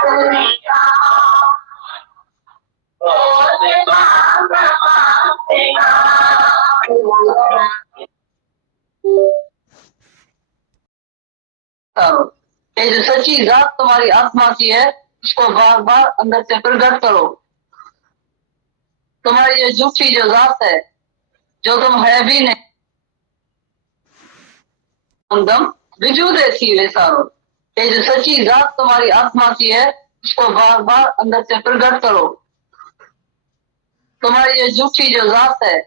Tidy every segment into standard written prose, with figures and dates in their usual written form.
ये जो सच्ची जात तुम्हारी आत्मा की है, उसको बार बार अंदर से प्रकट करो। तुम्हारी ये झूठी जो जात है, जो तुम है भी नहीं, एकदम वजूद ऐसी वैसारो। ये जो सच्ची जात तुम्हारी आत्मा की है, उसको बार बार अंदर से प्रकट करो। तुम्हारी ये झूठी जो जात है,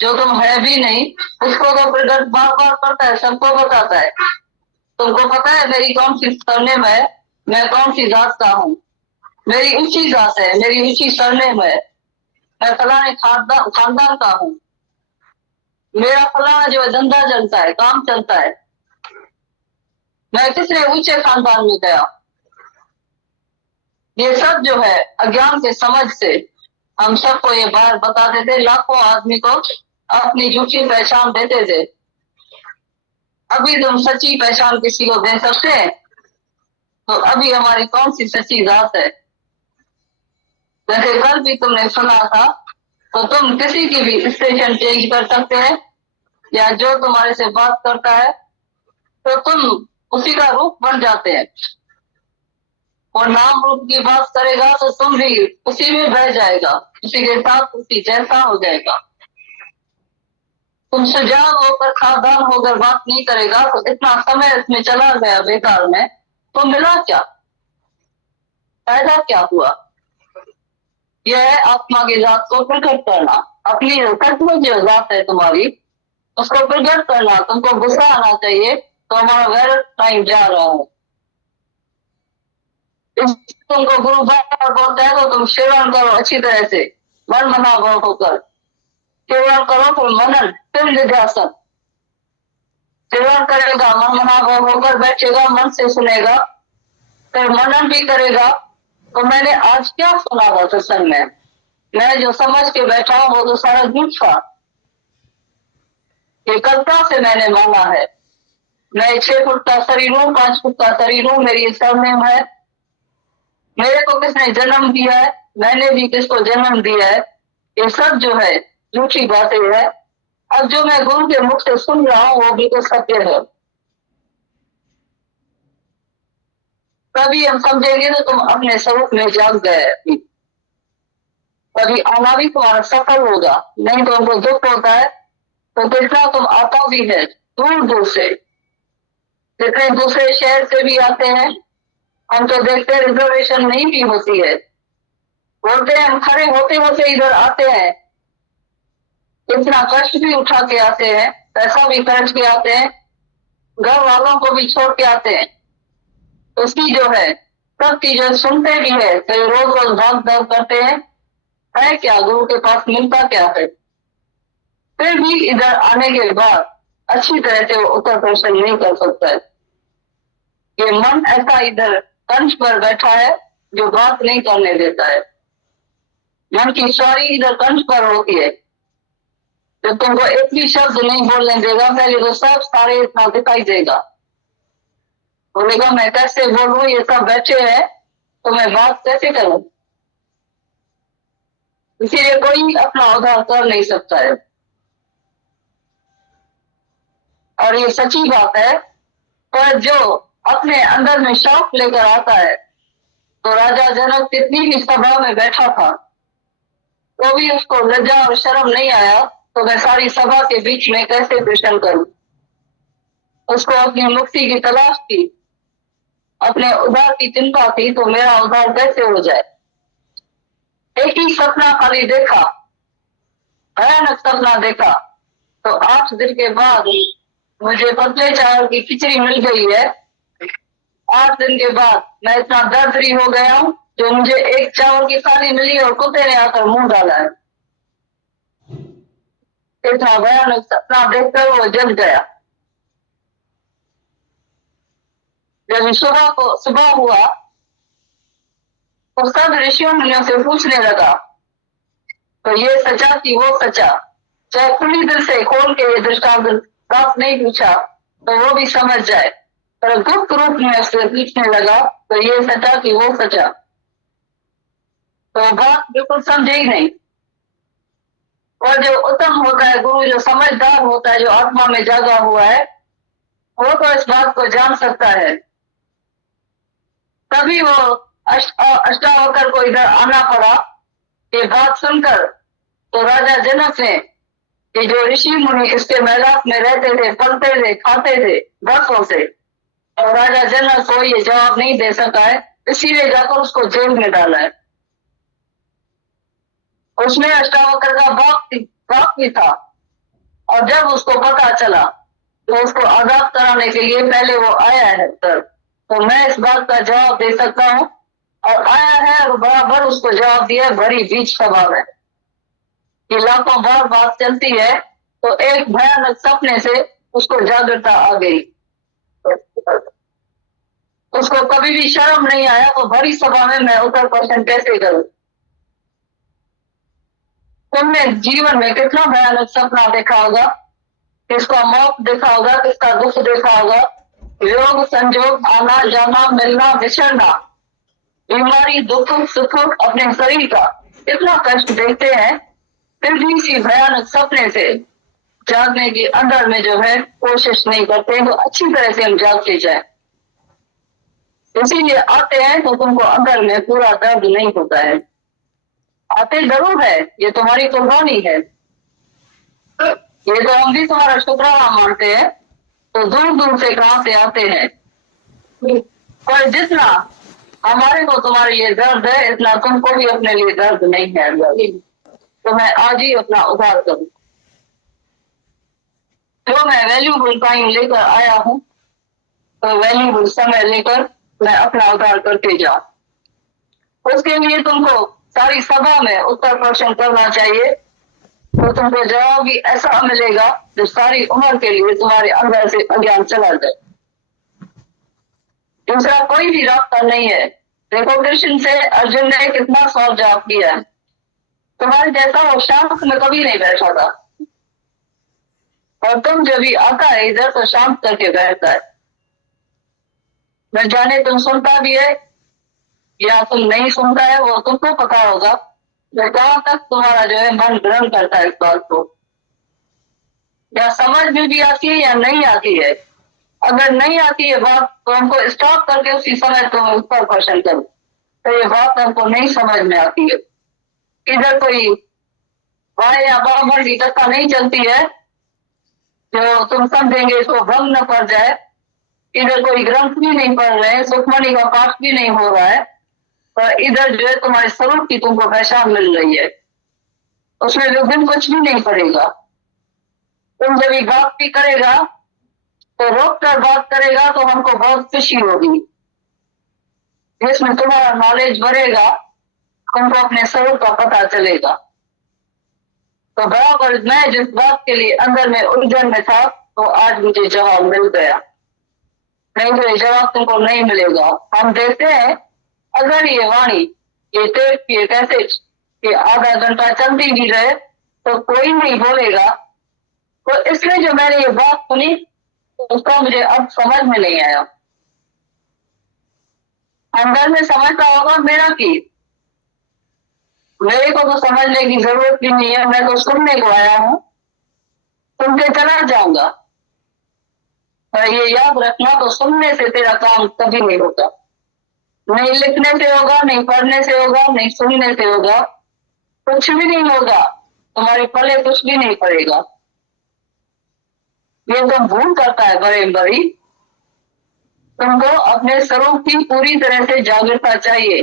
जो तुम है भी नहीं, उसको तो प्रकट बार बार करता है, सबको बताता है। तुमको पता है मेरी कौन सी सरनेम है, मैं कौन सी जात का हूँ। मेरी ऊंची जात है, मेरी ऊंची सरनेम है, मैं फलाने खानदान का हूँ। मेरा फलाना जो है धंधा चलता है, काम चलता है। मैं किसने ऊंचे खानदान में गया। ये सब जो है अज्ञान के समझ से हम सबको ये बात बताते थे, लाखों आदमी को अपनी झूठी पहचान देते थे। अभी तुम सच्ची पहचान किसी को दे सकते हैं? तो अभी हमारी कौन सी सच्ची जात है? जैसे कल भी तुमने सुना था, तो तुम किसी की भी स्टेशन चेंज कर सकते हैं, या जो तुम्हारे से बात करता है तो तुम उसी का रूप बन जाते हैं। और नाम रूप की बात करेगा तो तुम भी उसी में बह जाएगा, उसी के साथ उसी जैसा हो जाएगा। तुम सुजान होकर सावधान होकर बात नहीं करेगा तो इतना समय इसमें चला गया बेकार में, तो मिला क्या, फायदा क्या हुआ? यह है आत्मा की जात को प्रकट करना। अपनी सचमुच जो जात है तुम्हारी, उसको प्रकट करना। तुमको गुस्सा आना चाहिए तो हमारा वेल टाइम जा रहा है। तुमको गुरु बार बोलता है तो तुम सेवन करो अच्छी तरह से, मन मना भाव होकर सेवन करो। फिर मनन, फिर निध्यासन। सेवन करेगा, मन मना भाव होकर बैठेगा, मन से सुनेगा, फिर मनन भी करेगा। तो मैंने आज क्या सुना था सत्संग में, मैं जो समझ के बैठा हूँ वो तो सारा झूठ था। ये कल्पना से मैंने माना है। मैं 6 फुट का शरीर हूँ, 5 फुट का शरीर हूँ, मेरी सरनेम है। मेरे को किसने जन्म दिया है, मैंने भी किसको जन्म दिया है, ये सब जो है झूठी बातें है। अब जो मैं गुरु के मुख से सुन रहा हूँ वो भी तो सत्य है। कभी हम समझेंगे तो तुम अपने स्वरूप में जाग गए। कभी आना भी तुम्हारा सफल होगा, नहीं तो हमको दुख होता है। तो कितना तुम आता भी है दूर दूर से, जितने दूसरे शहर से भी आते हैं। हम तो देखते हैं रिजर्वेशन नहीं भी होती है, बोलते हैं हम खड़े होते होते इधर आते हैं। इतना कष्ट भी उठा के आते हैं, पैसा भी खर्च के आते हैं, घर वालों को भी छोड़ के आते हैं। उसकी जो है सब चीजें सुनते भी है, तो रोज रोज भाग दौड़ करते हैं। है क्या गुरु के पास मिलता क्या है? फिर भी इधर आने के बाद अच्छी तरह से वो उत्तर प्रश्न नहीं कर सकता है। ये मन ऐसा इधर कंठ पर बैठा है जो बात नहीं करने देता है। मन की सवारी इधर कंठ पर होती है, जो तुमको एक भी शब्द नहीं बोलने देगा। पहले तो सब सारे इतना दिखाई देगा, बोलेगा मैं कैसे बोलूं, ये सब बैठे हैं तो मैं बात कैसे करूं। इसीलिए कोई अपना उद्धार कर नहीं सकता है। और ये सच्ची बात है। पर जो अपने अंदर में शौक लेकर आता है, तो राजा जनक कितनी भी सभा में बैठा था तो भी उसको लज्जा और शर्म नहीं आया, तो मैं सारी सभा के बीच में कैसे प्रश्न करूं। उसको अपनी मुक्ति की तलाश थी, अपने उद्धार की चिंता थी, तो मेरा उद्धार कैसे हो जाए। एक ही सपना खाली देखा, भयानक सपना देखा। तो 8 दिन के बाद मुझे पतले चावल की खिचड़ी मिल गई है। 8 दिन के बाद मैं इतना दर्द हो गया हूँ, जो मुझे एक चावल की थाली मिली और कुत्ते ने आकर मुंह डाला है। इतना भयानक सपना देखकर वो जल गया। जब सुबह हुआ तो सब ऋषियों मुनियों से पूछने लगा, तो ये सचा कि वो सचा। चाहे खुली दिल से खोल के ये दृष्टांत बात नहीं पूछा तो वो भी समझ जाए। पर गुप्त रूप में उससे पूछने लगा तो ये सचा कि वो सचा, तो बात बिल्कुल समझे ही नहीं। और जो उत्तम होता है गुरु, जो समझदार होता है, जो आत्मा में जागा हुआ है, वो तो इस बात को जान सकता है। तभी वो अष्टावक्र को इधर आना पड़ा। ये बात सुनकर तो राजा जनक ने, ये जो ऋषि मुनि इसके मैदान में रहते थे, पलते थे, खाते थे वर्षों से, और राजा जनक को ये जवाब नहीं दे सका है, इसीलिए जाकर उसको जेल में डाला है। उसमें अष्टावक्र का बाप भी था, और जब उसको पता चला तो उसको आजाद कराने के लिए पहले वो आया है सर, तो मैं इस बात का जवाब दे सकता हूँ, और आया है और बराबर उसको जवाब दिया भरी बीच सभा में। कि लाखों बार बात चलती है तो एक भयानक सपने से उसको जागृता आ गई। उसको कभी भी शर्म नहीं आया तो भरी सभा में मैं उत्तर प्रश्न कैसे करूं। तुमने जीवन में कितना भयानक सपना देखा होगा, किसका मौत देखा होगा, किसका दुख देखा होगा, योग संजोग, आना जाना, मिलना बिछड़ना, बीमारी, दुख सुख, अपने शरीर का इतना कष्ट देखते हैं, फिर भी इसी भयानक सपने से जागने की अंदर में जो है कोशिश नहीं करते तो अच्छी तरह से हम जागते जाए। इसीलिए आते हैं तो तुमको अंदर में पूरा दर्द नहीं होता है। आते जरूर है, ये तुम्हारी कुर्बानी है, ये तो हम भी तुम्हारा शुक्राना मानते हैं, तो दूर दूर से कहां से आते हैं। पर जितना हमारे को तुम्हारे लिए दर्द है, इतना तुमको भी अपने लिए दर्द नहीं है। तो मैं आज ही अपना उद्धार करूं, तो मैं वैल्यूबल टाइम लेकर आया हूं, तो वैल्यूबल समय लेकर मैं अपना उद्धार करके जाऊं। उसके लिए तुमको सारी सभा में उत्तर प्रश्न करना चाहिए, तो तुमको जवाब भी ऐसा मिलेगा जो सारी उम्र के लिए तुम्हारे अंदर से अज्ञान चला जाए। दूसरा कोई भी रास्ता नहीं है। देखो कृष्ण से अर्जुन ने कितना सवाल जवाब किया है, तुम्हारे जैसा वो शांत में कभी नहीं बैठा था, और तुम जब भी आता है इधर तो शांत करके बैठता है। न जाने तुम सुनता भी है या तुम नहीं सुनता है, वो तुमको पता होगा। कहां तक तुम्हारा जो है मन ग्रहण करता है इस बात को, या समझ में भी आती है या नहीं आती है। अगर नहीं आती है बात तो हमको स्टॉप करके उसी समय तुम उत्तर क्वेश्चन करो, तो ये बात हमको नहीं समझ में आती है। इधर कोई वाय या बाबर की कथा नहीं चलती है जो तुम समझेंगे इसको भंग न पड़ जाए। इधर कोई ग्रंथ भी नहीं पढ़ रहे हैं, सुखमणि का पाठ भी नहीं हो रहा है, पर इधर जो है तुम्हारे स्वरूप की तुमको पहचान मिल रही है, उसमें विभिन्न कुछ भी नहीं पड़ेगा। तुम जब बात भी करेगा तो रोक कर बात करेगा तो हमको बहुत खुशी होगी, जिसमें तुम्हारा नॉलेज बढ़ेगा, तुमको अपने स्वरूप का पता चलेगा। तो बराबर मैं जिस बात के लिए अंदर में उलझन में था, तो आज मुझे जवाब मिल गया। नहीं तो ये जवाब तुमको नहीं मिलेगा। हम देखते हैं अगर ये वाणी, ये टेप, ये कैसेट ये आधा घंटा चलती भी रहे तो कोई नहीं बोलेगा, तो इसलिए जो मैंने ये बात सुनी उसका मुझे अब समझ में नहीं आया। अंदर में समझता होगा मेरा की, मेरे को तो समझने की जरूरत भी नहीं है, मैं तो सुनने को आया हूं, सुनते चला जाऊंगा। पर ये याद रखना, तो सुनने से तेरा काम कभी नहीं होगा, नहीं लिखने से होगा, नहीं पढ़ने से होगा, नहीं सुनने से होगा, कुछ भी नहीं होगा, तुम्हारे पले कुछ भी नहीं पड़ेगा। ये तो भूल करता है बड़े बड़ी। तुमको अपने स्वरूप की पूरी तरह से जागरूकता चाहिए,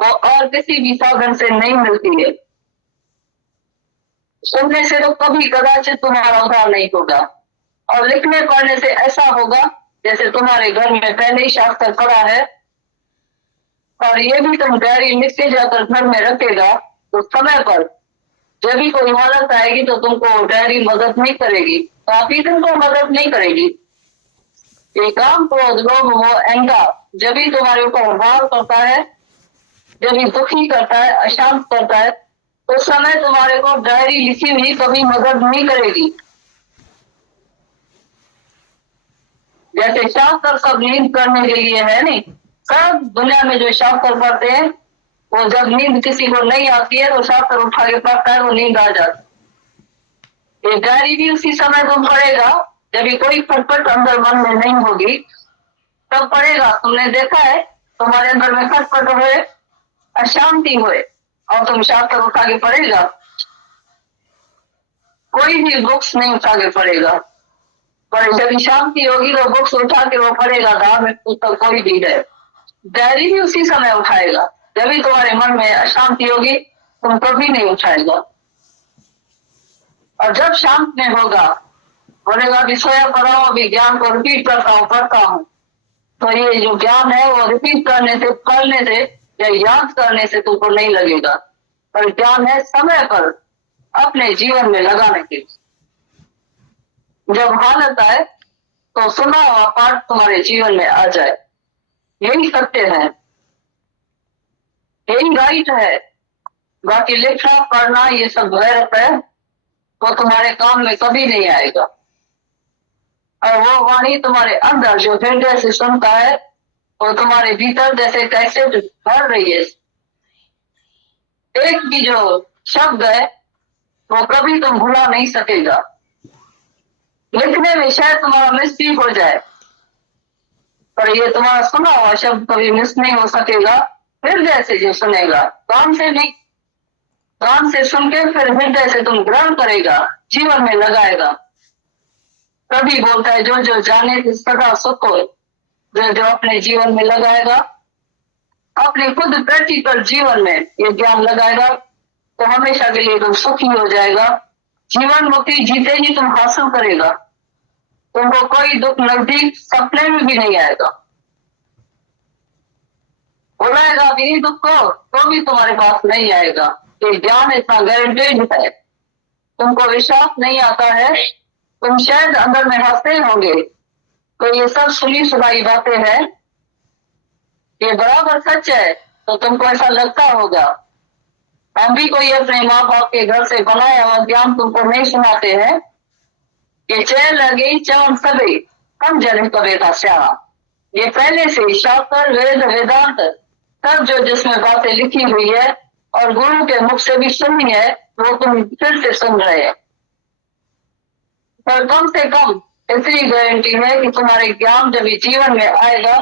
वो और किसी भी साधन से नहीं मिलती है। सुनने से तो कभी कदाचित तुम्हारा उद्धार नहीं होगा, और लिखने पढ़ने से ऐसा होगा जैसे तुम्हारे घर में पहले ही शास्त्र पड़ा है, और ये भी तुम डायरी लिख के जाकर घर में रखेगा, तो समय पर जब भी कोई हालत आएगी तो तुमको डायरी मदद नहीं करेगी, काफी तुमको मदद नहीं करेगी। ये काम क्रोध लोभ मोह अहंकार जब भी तुम्हारे ऊपर भार करता है, जब भी दुखी करता है, अशांत करता है, उस समय तुम्हारे को डायरी लिखी हुई कभी मदद नहीं करेगी। जैसे शास्त्र सब नींद करने के लिए है नहीं, सब दुनिया में जो शास्त्र पढ़ते हैं वो जब नींद किसी को नहीं आती है तो शास्त्र उठा के पढ़ता है, वो नींद आ जाती। ये डायरी भी उसी समय तुम पढ़ेगा जब ये कोई खटपट अंदर मन में नहीं होगी तब पढ़ेगा। तुमने देखा है तुम्हारे अंदर में खटपट हुए, अशांति हुए और तुम शास्त्र उठा के पढ़ेगा? कोई भी बुक्स नहीं उठा के पढ़ेगा, पर जब शांति होगी तो बुक्स उठा के वो पढ़ेगा। धार्मिक पुस्तक कोई भी है, डायरी भी उसी समय उठाएगा जब भी तुम्हारे मन में अशांति होगी, तुम कभी नहीं उठाएगा। और जब शांत में होगा बोलेगा कि सोया पढ़ा हूं, अभी ज्ञान को रिपीट करता हूँ, पढ़ता हूँ, तो ये जो ज्ञान है वो रिपीट करने से, पढ़ने से या याद करने से तुमको नहीं लगेगा, पर ज्ञान है समय पर अपने जीवन में लगाने के लिए। जब हालत आए तो सुना हुआ पाठ तुम्हारे जीवन में आ जाए। यही सत्य है, यही राइट है। बाकी लिखना पढ़ना ये सब गैरत है, तो तुम्हारे काम में कभी नहीं आएगा। और वो वाणी तुम्हारे अंदर जो हृदय से सुनता है वो तुम्हारे भीतर जैसे कैसे भर रही है। एक भी जो शब्द है वो कभी तुम भुला नहीं सकेगा। लिखने में शायद तुम्हारा मिस्टेक हो जाए, पर ये तुम्हारा सुना हुआ शब्द कभी मिस नहीं हो सकेगा। हृदय से जो सुनेगा, कान से नहीं, कान से सुन के फिर हृदय से तुम ग्रहण करेगा, जीवन में लगाएगा। तभी बोलता है जो जो जाने की सदा सुख हो, जो जो अपने जीवन में लगाएगा, अपने खुद प्रैक्टिकल जीवन में ये ज्ञान लगाएगा तो हमेशा के लिए तुम सुखी हो जाएगा। जीवन मुक्ति जीते ही तुम हासिल करेगा, तुमको कोई दुख नजदीक सपने में भी नहीं आएगा। बुलाएगा भी दुख को तो भी तुम्हारे पास नहीं आएगा। ये ज्ञान इतना गारंटेड है। तुमको विश्वास नहीं आता है, तुम शायद अंदर में हंसते होंगे तो ये सब सुनी सुनाई बातें हैं, ये बराबर सच है, तो तुमको ऐसा लगता होगा। हम भी कोई अपने माँ बाप के घर से बनाया हुआ ज्ञान तुमको नहीं सुनाते हैं। ये चैन लगी चवन सभी हम जन करे था श्यामा, ये पहले से शास्त्र वेद वेदांत सब जो जिसमें बातें लिखी हुई है और गुरु के मुख से भी सुनी है वो तुम फिर से सुन रहे हैं। पर कम से कम इतनी गारंटी है कि तुम्हारे ज्ञान जब जीवन में आएगा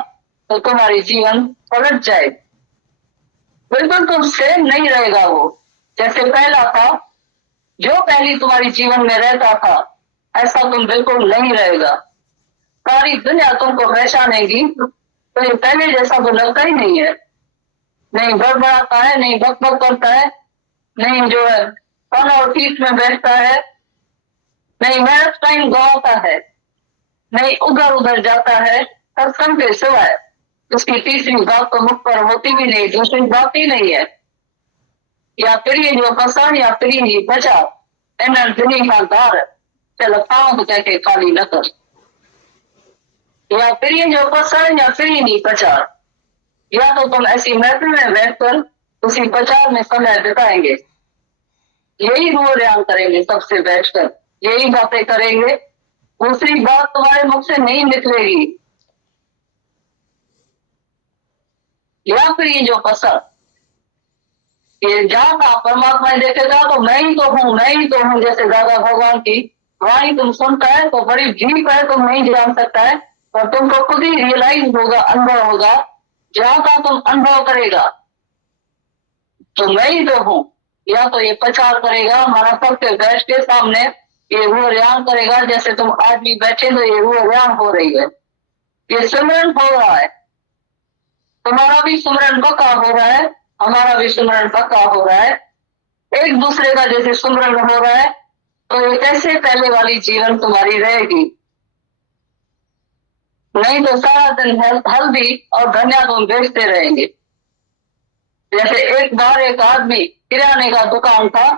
तो तुम्हारी जीवन पलट जाए। बिल्कुल तुम सेम नहीं रहेगा वो जैसे पहला था। जो पहली तुम्हारी जीवन में रहता था ऐसा तुम बिल्कुल नहीं रहेगा। सारी दुनिया तुमको पहचानेगी तो ये पहले जैसा तो लगता ही नहीं है। नहीं बड़बड़ाता है, नहीं बक बक करता है, नहीं जो है कौन और पीठ में बैठता है, नहीं मेहनत टाइम गवाता है, नहीं उधर उधर जाता है। सत्संग के सिवाय उसकी तीसरी बात तो मुख पर होती भी नहीं, दूसरी बात ही नहीं है। या फिर ये जो पसंद या फिर ही बचा एनर्जी का दार चलो पाँव तो कहते खाली न कर। या फिर ये जो पसंद या फिर ही नहीं बचा, या तो तुम ऐसी महफिल में बैठकर उसी प्रचार में समय बिताएंगे, यही रोयान करेंगे सबसे बैठकर, यही बातें करेंगे, दूसरी बात तुम्हारे मुख से नहीं निकलेगी। या फिर ये जो पसंद ये जाता परमात्मा देखेगा तो मैं ही तो हूँ, मैं ही तो हूँ, जैसे दादा भगवान की वाणी तुम सुनता है तो बड़ी डीप है, तुम नहीं जान सकता है, और तुमको खुद ही रियलाइज होगा, अनुभव होगा। जाता तुम अनुभव करेगा तो मैं ही तो हूँ। या तो ये प्रचार करेगा हमारा पक्के बैठ के सामने, ये वो ध्यान करेगा जैसे तुम आज भी बैठे तो ये वो ध्यान हो रही है, ये सिमरन हो रहा है। तुम्हारा भी सिमरन पक्का हो रहा है, हमारा भी सिमरन पक्का हो रहा है, एक दूसरे का जैसे सिमरन हो रहा है। तो ये कैसे पहले वाली जीवन तुम्हारी रहेगी? नहीं तो सारा दिन हल्दी और धनिया तुम बेचते रहेंगे। जैसे एक बार एक आदमी किराने का दुकान था,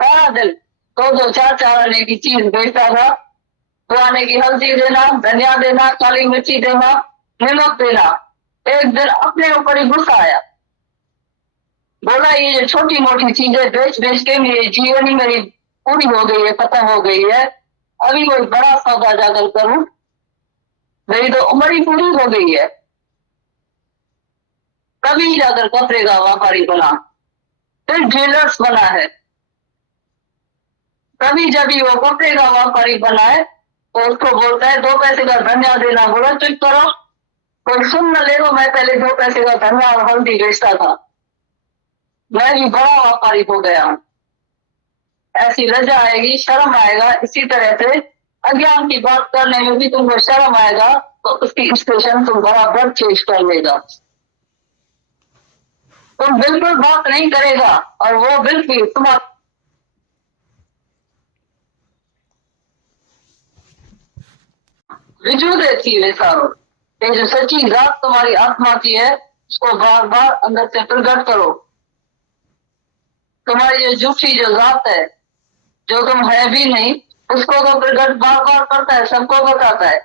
सारा दिन दो चार आने की चीज बेचता था। पुराने की हल्दी देना, धनिया देना, काली मिर्ची देना, नमक देना। एक दिन अपने ऊपर ही गुस्सा आया, बोला ये जो छोटी मोटी चीजें बेच बेच के मेरी जीवन ही मेरी पूरी हो गई है, खत्म हो गई है, अभी कोई बड़ा सौदा जाकर करूं। मेरी तो उम्र ही पूरी हो गई है, तभी जाकर कपड़े का व्यापारी बना, फिर ज्वेलर्स बना है। तभी जब ही वो कपड़े का व्यापारी बना है तो उसको बोलता है 2 पैसे का धनिया देना। बोला चुप करो, कोई सुन न ले, मैं पहले 2 पैसे का धनिया और हल्दी बेचता था, मैं भी बड़ा व्यापारी हो गया हूं। ऐसी लज्जा आएगी, शर्म आएगा। इसी तरह से अज्ञान की बात करने में भी तुमको शर्म आएगा तो उसकी स्टेशन तुम बराबर चेंज कर लेगा। तुम बिल्कुल बात नहीं करेगा और वो बिल्कुल तुम्हारा वजूद थी वैसा हो। ये जो सच्ची जात तुम्हारी आत्मा की है उसको बार बार अंदर से प्रकट करो। तुम्हारी जो झूठी जो जात है, जो तुम है भी नहीं, उसको तो प्रकट बार बार करता है, सबको बताता है।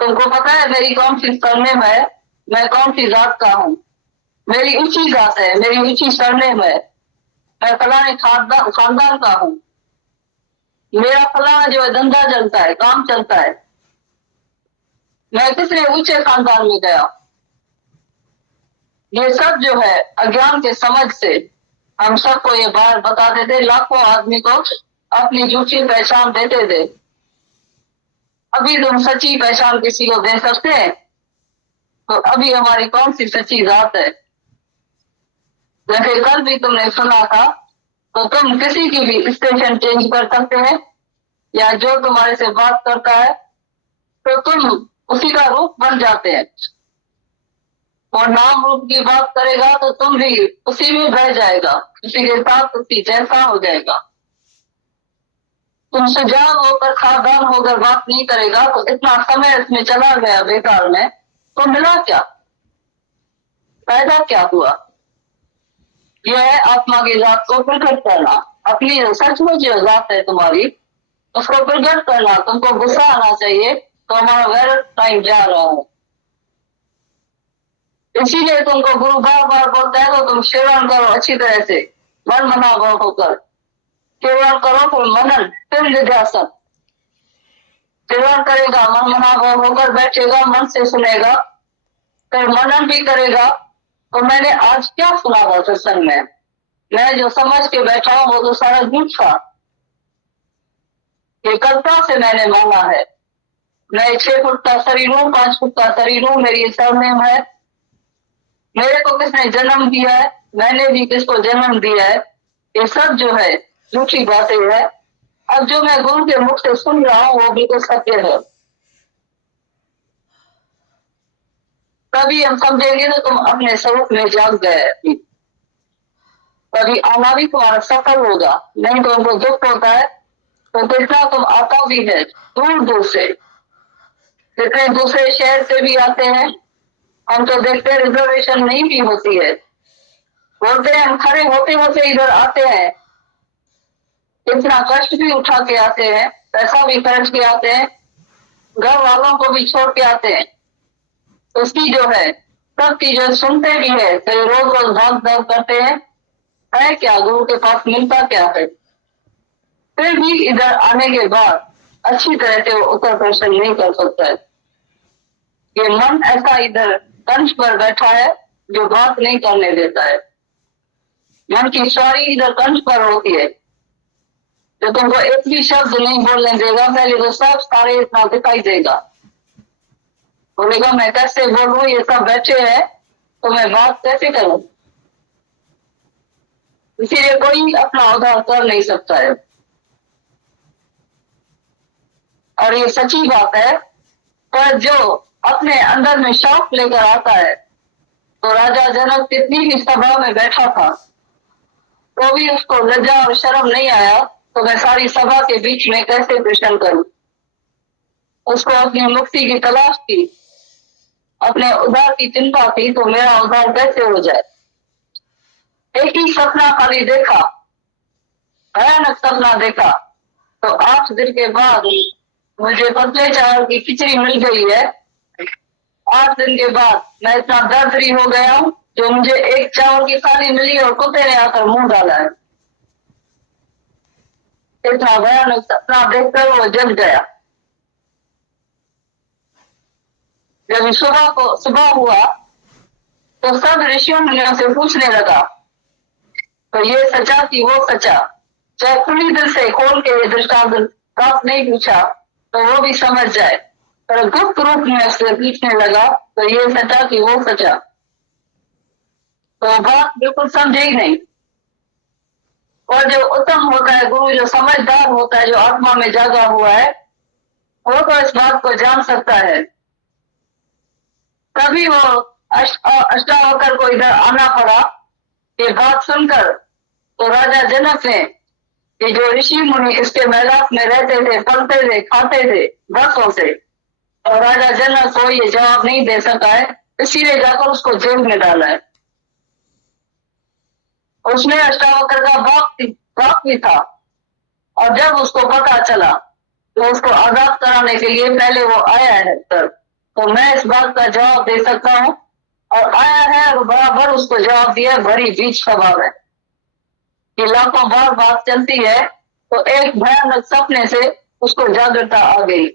तुमको पता है मेरी कौन सी सरनेम है, मैं कौन सी जात का हूँ, मेरी ऊंची जात है, मेरी ऊंची सरनेम है, मैं फलाने खानदान का हूँ, मेरा फलाना जो है धंधा चलता है, काम चलता है, मैं कितने ऊंचे खानदान में गया। ये सब जो है अज्ञान के समझ से हम सबको ये बात बताते थे, लाखों आदमी को अपनी झूठी पहचान देते थे। अभी तुम सच्ची पहचान किसी को दे सकते हैं? तो अभी हमारी कौन सी सच्ची जात है? जैसे कल भी तुमने सुना था, तो तुम किसी की भी स्टेशन चेंज कर सकते हैं, या जो तुम्हारे से बात करता है तो तुम उसी का रूप बन जाते हैं। और नाम रूप की बात करेगा तो तुम भी उसी में बह जाएगा, उसी के साथ उसी जैसा हो जाएगा। तुम सुजान होकर खादान होकर बात नहीं करेगा तो इतना समय इसमें चला गया बेकार में, तो मिला क्या, फायदा क्या हुआ? यह है आत्मा की जात को प्रकट करना। अपनी सचमुच जो जात है तुम्हारी उसको प्रकट करना। तुमको गुस्सा आना चाहिए तो हमारा वेल टाइम जा रहा है, इसीलिए तुमको गुरु बार बार बोलता है तो तुम श्रवण करो अच्छी तरह से, मन मना भाव होकर श्रवण करो, फिर मनन, फिर निध्यासन। श्रवण करेगा, मन मना भाव होकर बैठेगा, मन से सुनेगा, फिर मनन भी करेगा। तो मैंने आज क्या सुना था सत्संग में, मैं जो समझ के बैठा हूं वो तो सारा झूठ था। ये कल्पना से मैंने मांगा है। मैं 6 फुट का शरीर हूँ, 5 फुट का शरीर हूँ, मेरी सरनेम है, मेरे को किसने जन्म दिया है, मैंने भी किसको जन्म दिया है, ये सब जो है झूठी बातें है। अब जो मैं गुरु के मुख से सुन रहा हूँ वो बिल्कुल सत्य है। तभी हम समझेंगे तो तुम अपने स्वरूप में जाग गए, तभी आना भी तुम्हारा सफल होगा। नहीं तो उनको दुख होता है तो कितना तुम आता भी है दूर दूर से, कितने दूसरे शहर से भी आते हैं। हम तो देखते हैं रिजर्वेशन नहीं भी होती है, बोलते हैं हम खड़े होते होते इधर आते हैं, इतना कष्ट भी उठा के आते हैं, पैसा भी खर्च के आते हैं, घर वालों को भी छोड़ के आते हैं। उसकी जो है सब चीजें सुनते भी है, तो रोज रोज भाग दौड़ करते हैं, है क्या गुरु के पास मिलता क्या है? फिर भी इधर आने के बाद अच्छी तरह से वो उत्तर प्रश्न नहीं कर सकता है। ये मन ऐसा इधर कंठ पर बैठा है जो बात नहीं करने देता है। मन की सवारी इधर कंठ पर होती है जो तुमको एक भी शब्द नहीं बोलने देगा, पहले तो सब सारे इतना दिखाई देगा। बोलेगा मैं कैसे बोलूं, ये सब बैठे हैं तो मैं बात कैसे करूं? इसीलिए कोई अपना उद्धार कर नहीं सकता है। और ये सच्ची बात है। पर जो अपने अंदर में शौक लेकर आता है, तो राजा जनक कितनी भी सभा में बैठा था तो भी उसको लज्जा और शर्म नहीं आया, तो मैं सारी सभा के बीच में कैसे प्रश्न करूं? उसको अपनी मुक्ति की तलाश थी, अपने उद्धार की चिंता थी, तो मेरा उद्धार कैसे हो जाए? एक ही सपना खाली देखा, भयानक सपना देखा। तो 8 दिन के बाद मुझे पतले चावल की खिचड़ी मिल गई है। 8 दिन के बाद मैं इतना दर्द हो गया हूँ, जो मुझे एक चावल की थाली मिली और कुत्ते ने आकर मुंह डाला है। इतना भयानक सपना देखकर वो जग गया। जब सुबह हुआ तो सब ऋषियों मुनियों से पूछने लगा, तो ये सचा कि वो सचा। चाहे खुली दिल से खोल के ये दृष्टांत बात नहीं पूछा तो वो भी समझ जाए, पर गुप्त रूप में उससे पूछने लगा तो ये सचा कि वो सचा, तो बात बिल्कुल समझे ही नहीं। और जो उत्तम होता है गुरु, जो समझदार होता है, जो आत्मा में जागा हुआ है, वो तो इस बात को जान सकता है। तभी वो अष्टावक्र को इधर आना पड़ा। ये बात सुनकर तो राजा जनक ने, ये जो ऋषि मुनि इसके मैदान में रहते थे, पलते थे, खाते थे वर्षों से, और राजा जनक को ये जवाब नहीं दे सका है, इसीलिए जाकर उसको जेल में डाला है। उसमें अष्टावक्र का बाप भी था, और जब उसको पता चला तो उसको आजाद कराने के लिए पहले वो आया है सर, तो मैं इस बात का जवाब दे सकता हूँ, और आया है और बराबर उसको जवाब दिया भरी बीच सभा में। कि लाखों बार बात चलती है तो एक भयानक सपने से उसको जागृता आ गई।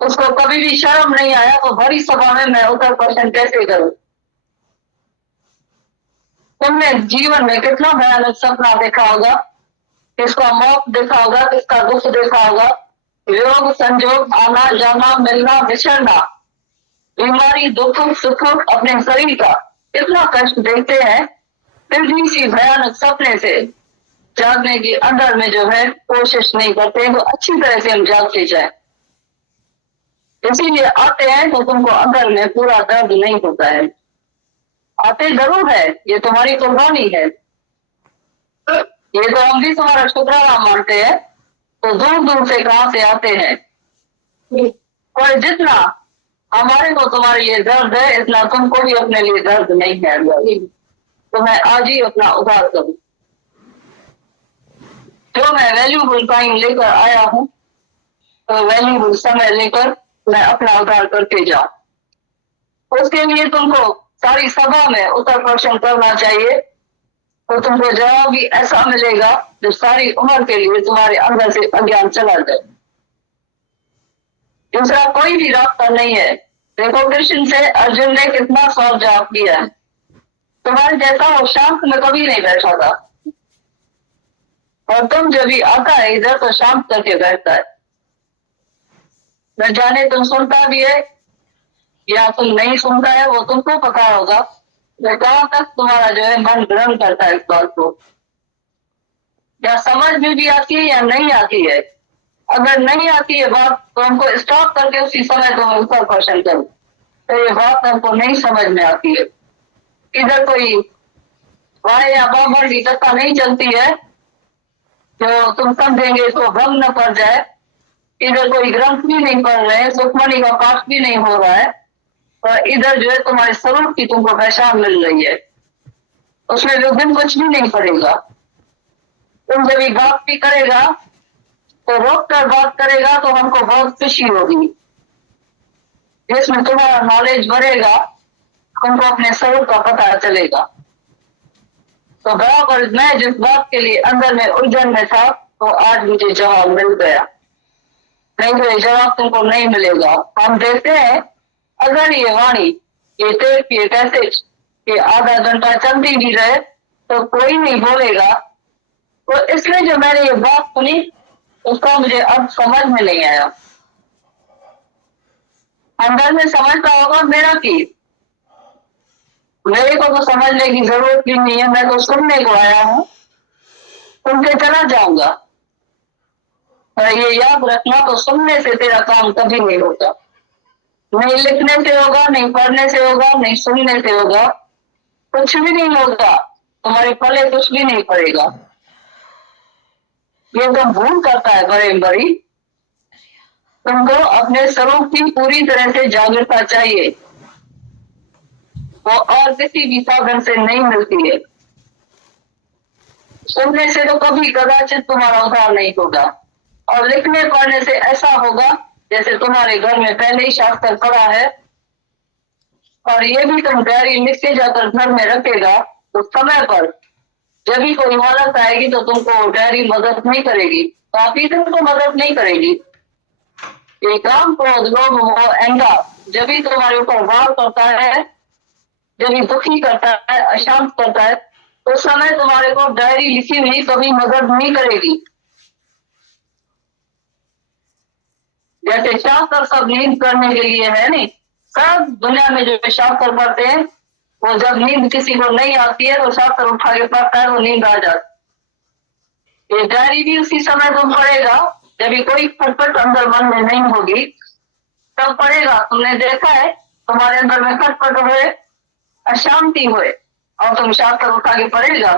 उसको कभी भी शर्म नहीं आया, तो भरी सभा में मैं उत्तर प्रश्न कैसे करूं। तुमने जीवन में कितना भयानक सपना देखा होगा, किसका मौत देखा होगा, किसका दुख देखा होगा, योग संजोग, आना जाना, मिलना बिछड़ना, बीमारी, दुख सुख, अपने शरीर का कितना कष्ट देखते हैं, फिर भी इसी भयानक सपने से जागने की अंदर में जो है कोशिश नहीं करते, तो अच्छी तरह से हम जागते जाए। इसीलिए आते हैं तो तुमको अंदर में पूरा दर्द नहीं होता है। आते जरूर है, ये तुम्हारी कुर्बानी है, ये तो हम भी तुम्हारा शुक्राना मानते हैं, तो दूर दूर से कहां से आते हैं। और जितना हमारे को तुम्हारे लिए दर्द है, इतना तुमको भी अपने लिए दर्द नहीं है। तो मैं आज ही अपना उद्धार करूं, जो मैं वैल्यूबल टाइम लेकर आया हूं, तो वैल्यूबल समय लेकर मैं अपना उद्धार करके जाऊं। उसके लिए तुमको सारी सभा में उत्तर प्रश्न करना चाहिए, तो तुमको जवाब भी ऐसा मिलेगा जो सारी उम्र के लिए तुम्हारे अंदर से अज्ञान चला जाए। दूसरा कोई भी रास्ता नहीं है। देखो कृष्ण से अर्जुन ने कितना सवाल जवाब किया है। तुम्हारे जैसा वो शांत में कभी नहीं बैठा था, और तुम जब भी आता है इधर तो शांत करके बैठता है। न जाने तुम सुनता भी है या तुम नहीं सुनता है, वो तुमको पता होगा। तो कहां तक तुम्हारा जो है मन ग्रहण करता है इस बात को, या समझ में भी आती है या नहीं आती है। अगर नहीं आती है बात, तो हमको स्टॉप करके उसी समय तुम उत्तर क्वेश्चन करो, तो ये बात हमको नहीं समझ में आती है। इधर कोई वाय या बाबर की कथा नहीं चलती है जो तुम समझेंगे तो भ्रम न पड़ जाए। इधर कोई ग्रंथ भी नहीं पढ़ रहे हैं, सुखमणि का पाठ भी नहीं हो रहा है, और इधर जो है तुम्हारे स्वरूप की तुमको पहचान मिल रही है, उसमें विभिन्न कुछ भी नहीं पड़ेगा। तुम जब बात भी करेगा तो रोक कर बात करेगा तो हमको बहुत खुशी होगी, जिसमें तुम्हारा नॉलेज बढ़ेगा, तुमको अपने स्वरूप का पता चलेगा। तो बराबर मैं जिस बात के लिए अंदर में उलझन में था, तो आज मुझे जवाब मिल गया। नहीं तो ये जवाब तुमको नहीं मिलेगा। हम देखते हैं अगर ये वाणी, ये टेप, ये कैसेट, ये आधा घंटा चलती भी रहे तो कोई नहीं बोलेगा। तो इसलिए जो मैंने ये बात सुनी उसका मुझे अब समझ में नहीं आया। अंदर में समझता होगा मेरा की, मेरे को तो समझने की जरूरत भी नहीं है, मैं तो सुनने को आया हूं, सुन के चला जाऊंगा। और ये याद रखना, तो सुनने से तेरा काम कभी नहीं होता, नहीं लिखने से होगा, नहीं पढ़ने से होगा, नहीं सुनने से होगा, कुछ भी नहीं होगा, तुम्हारे पले कुछ भी नहीं पड़ेगा। ये तुम भूल करता है बड़े बड़ी, तुमको अपने स्वरूप की पूरी तरह से जागरूकता चाहिए, वो और किसी भी साधन से नहीं मिलती है। सुनने से तो कभी कदाचित तुम्हारा उद्धार नहीं होगा, और लिखने पढ़ने से ऐसा होगा जैसे तुम्हारे घर में पहले ही शास्त्र पड़ा है, और ये भी तुम डायरी लिख के जाकर घर में रखेगा, तो समय पर जब भी कोई हालत आएगी तो तुमको डायरी मदद नहीं करेगी, कॉपी तुमको मदद नहीं करेगी। ये काम, क्रोध, लोभ, मोह, अहंकार जब भी तुम्हारे ऊपर वार करता है, जब भी दुखी करता है, अशांत करता है, उस समय तुम्हारे को डायरी लिखी हुई कभी मदद नहीं करेगी। जैसे शास्त्र सब नींद करने के लिए है नहीं, सब दुनिया में जो शास्त्र पढ़ते हैं, वो जब नींद किसी को नहीं आती है तो शास्त्र उठा के पढ़ता है, वो नींद आ जाती। ये डायरी भी उसी समय तुम पढ़ेगा जब भी कोई खटपट अंदर मन में नहीं होगी, तब पढ़ेगा। तुमने देखा है तुम्हारे अंदर में खटपट हुए, अशांति हुए, और तुम शास्त्र उठा के पढ़ेगा?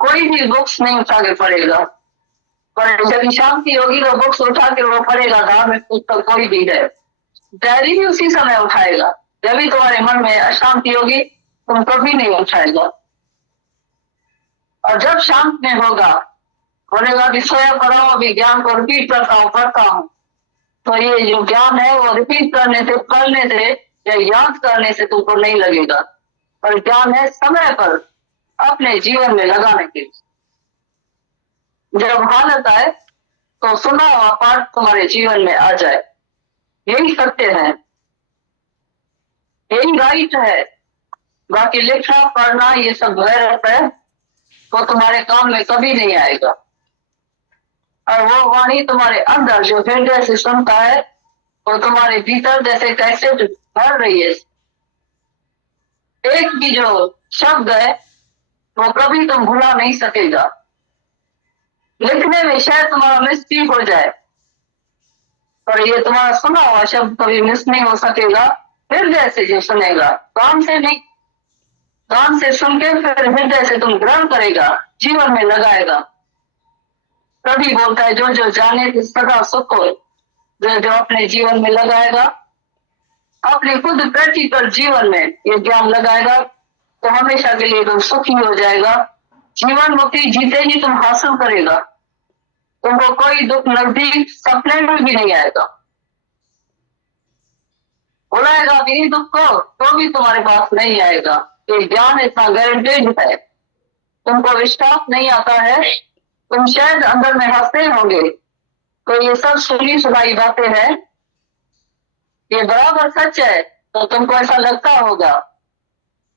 कोई भी बुक्स नहीं उठा के पढ़ेगा। पर जब शांति होगी तो बुक्स उठा के वो पढ़ेगा, धार्मिक पुस्तक कोई भी है। डायरी भी उसी समय उठाएगा जब भी तुम्हारे मन में अशांति होगी, तुम कभी नहीं उठाएगा। और जब शांत में होगा, बोलेगा कि सोया पड़ा हूं, अभी ज्ञान को रिपीट करता हूँ, पढ़ता हूँ, तो ये जो ज्ञान है वो रिपीट करने से, पढ़ने से या याद करने से तुमको नहीं लगेगा। पर ज्ञान है समय पर अपने जीवन में लगाने के लिए। जब हालत आए तो सुना हुआ पाठ तुम्हारे जीवन में आ जाए। यही सत्य है, यही राइट है। बाकी लिखना पढ़ना ये सब गैरत है, वो तुम्हारे काम में कभी नहीं आएगा। और वो वाणी तुम्हारे अंदर जो हृदय से सुनता है, वो तुम्हारे भीतर जैसे कैसे भर रही है। एक भी जो शब्द है वो कभी तुम भुला नहीं सकेगा। लिखने में शायद तुम्हारा मिस्टेक हो जाए, पर ये तुम्हारा सुना हुआ शब्द कभी मिस नहीं हो सकेगा। हृदय से जो सुनेगा, कान से नहीं, कान से सुन के फिर हृदय से तुम ग्रहण करेगा, जीवन में लगाएगा। तभी बोलता है जो जो जाने कि सदा सुख हो, जो जो अपने जीवन में लगाएगा, अपने खुद प्रैक्टिकल जीवन में ये ज्ञान लगाएगा, तो हमेशा के लिए तुम सुखी हो जाएगा। जीवन मुक्ति जीते ही तुम हासिल करेगा। तुमको कोई दुख नजदीक सपने में भी नहीं आएगा। बुलाएगा भी दुख को तो भी तुम्हारे पास नहीं आएगा। ये ज्ञान इतना गारंटेड है। तुमको विश्वास नहीं आता है, तुम शायद अंदर में हंसते होंगे, तो ये सब सुनी सुनाई बातें हैं, ये बराबर सच है। तो तुमको ऐसा लगता होगा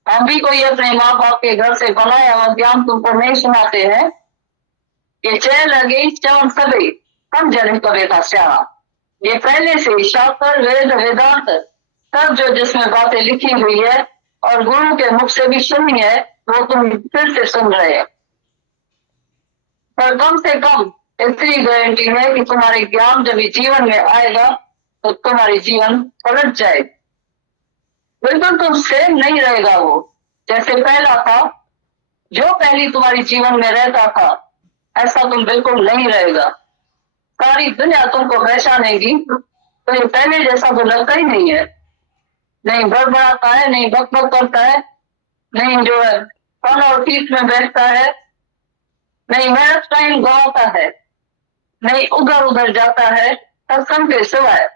हम भी कोई अपने माँ बाप के घर से बनाया हुआ ज्ञान तुमको नहीं सुनाते हैं। ये चय लगी चवन सभी हम जन करे था श्यामा, ये पहले से शास्त्र वेद वेदांत सब जो जिसमें बातें लिखी हुई है और गुरु के मुख से भी सुनी है, वो तुम फिर से सुन रहे हैं। पर कम से कम इतनी गारंटी है कि तुम्हारे ज्ञान जब जीवन में आएगा तो तुम्हारी जीवन पलट जाए। बिल्कुल तुम सेम नहीं रहेगा वो जैसे पहला था। जो पहली तुम्हारी जीवन में रहता था ऐसा तुम बिल्कुल नहीं रहेगा। सारी दुनिया तुमको पहचानेगी तो ये पहले जैसा तो लगता ही नहीं है। नहीं बड़बड़ाता है, नहीं बकबक करता है, नहीं जो है फन और पीठ में बैठता है, नहीं मेहनत टाइम गवाता है, नहीं उधर उधर जाता है। सत्संग के सिवाय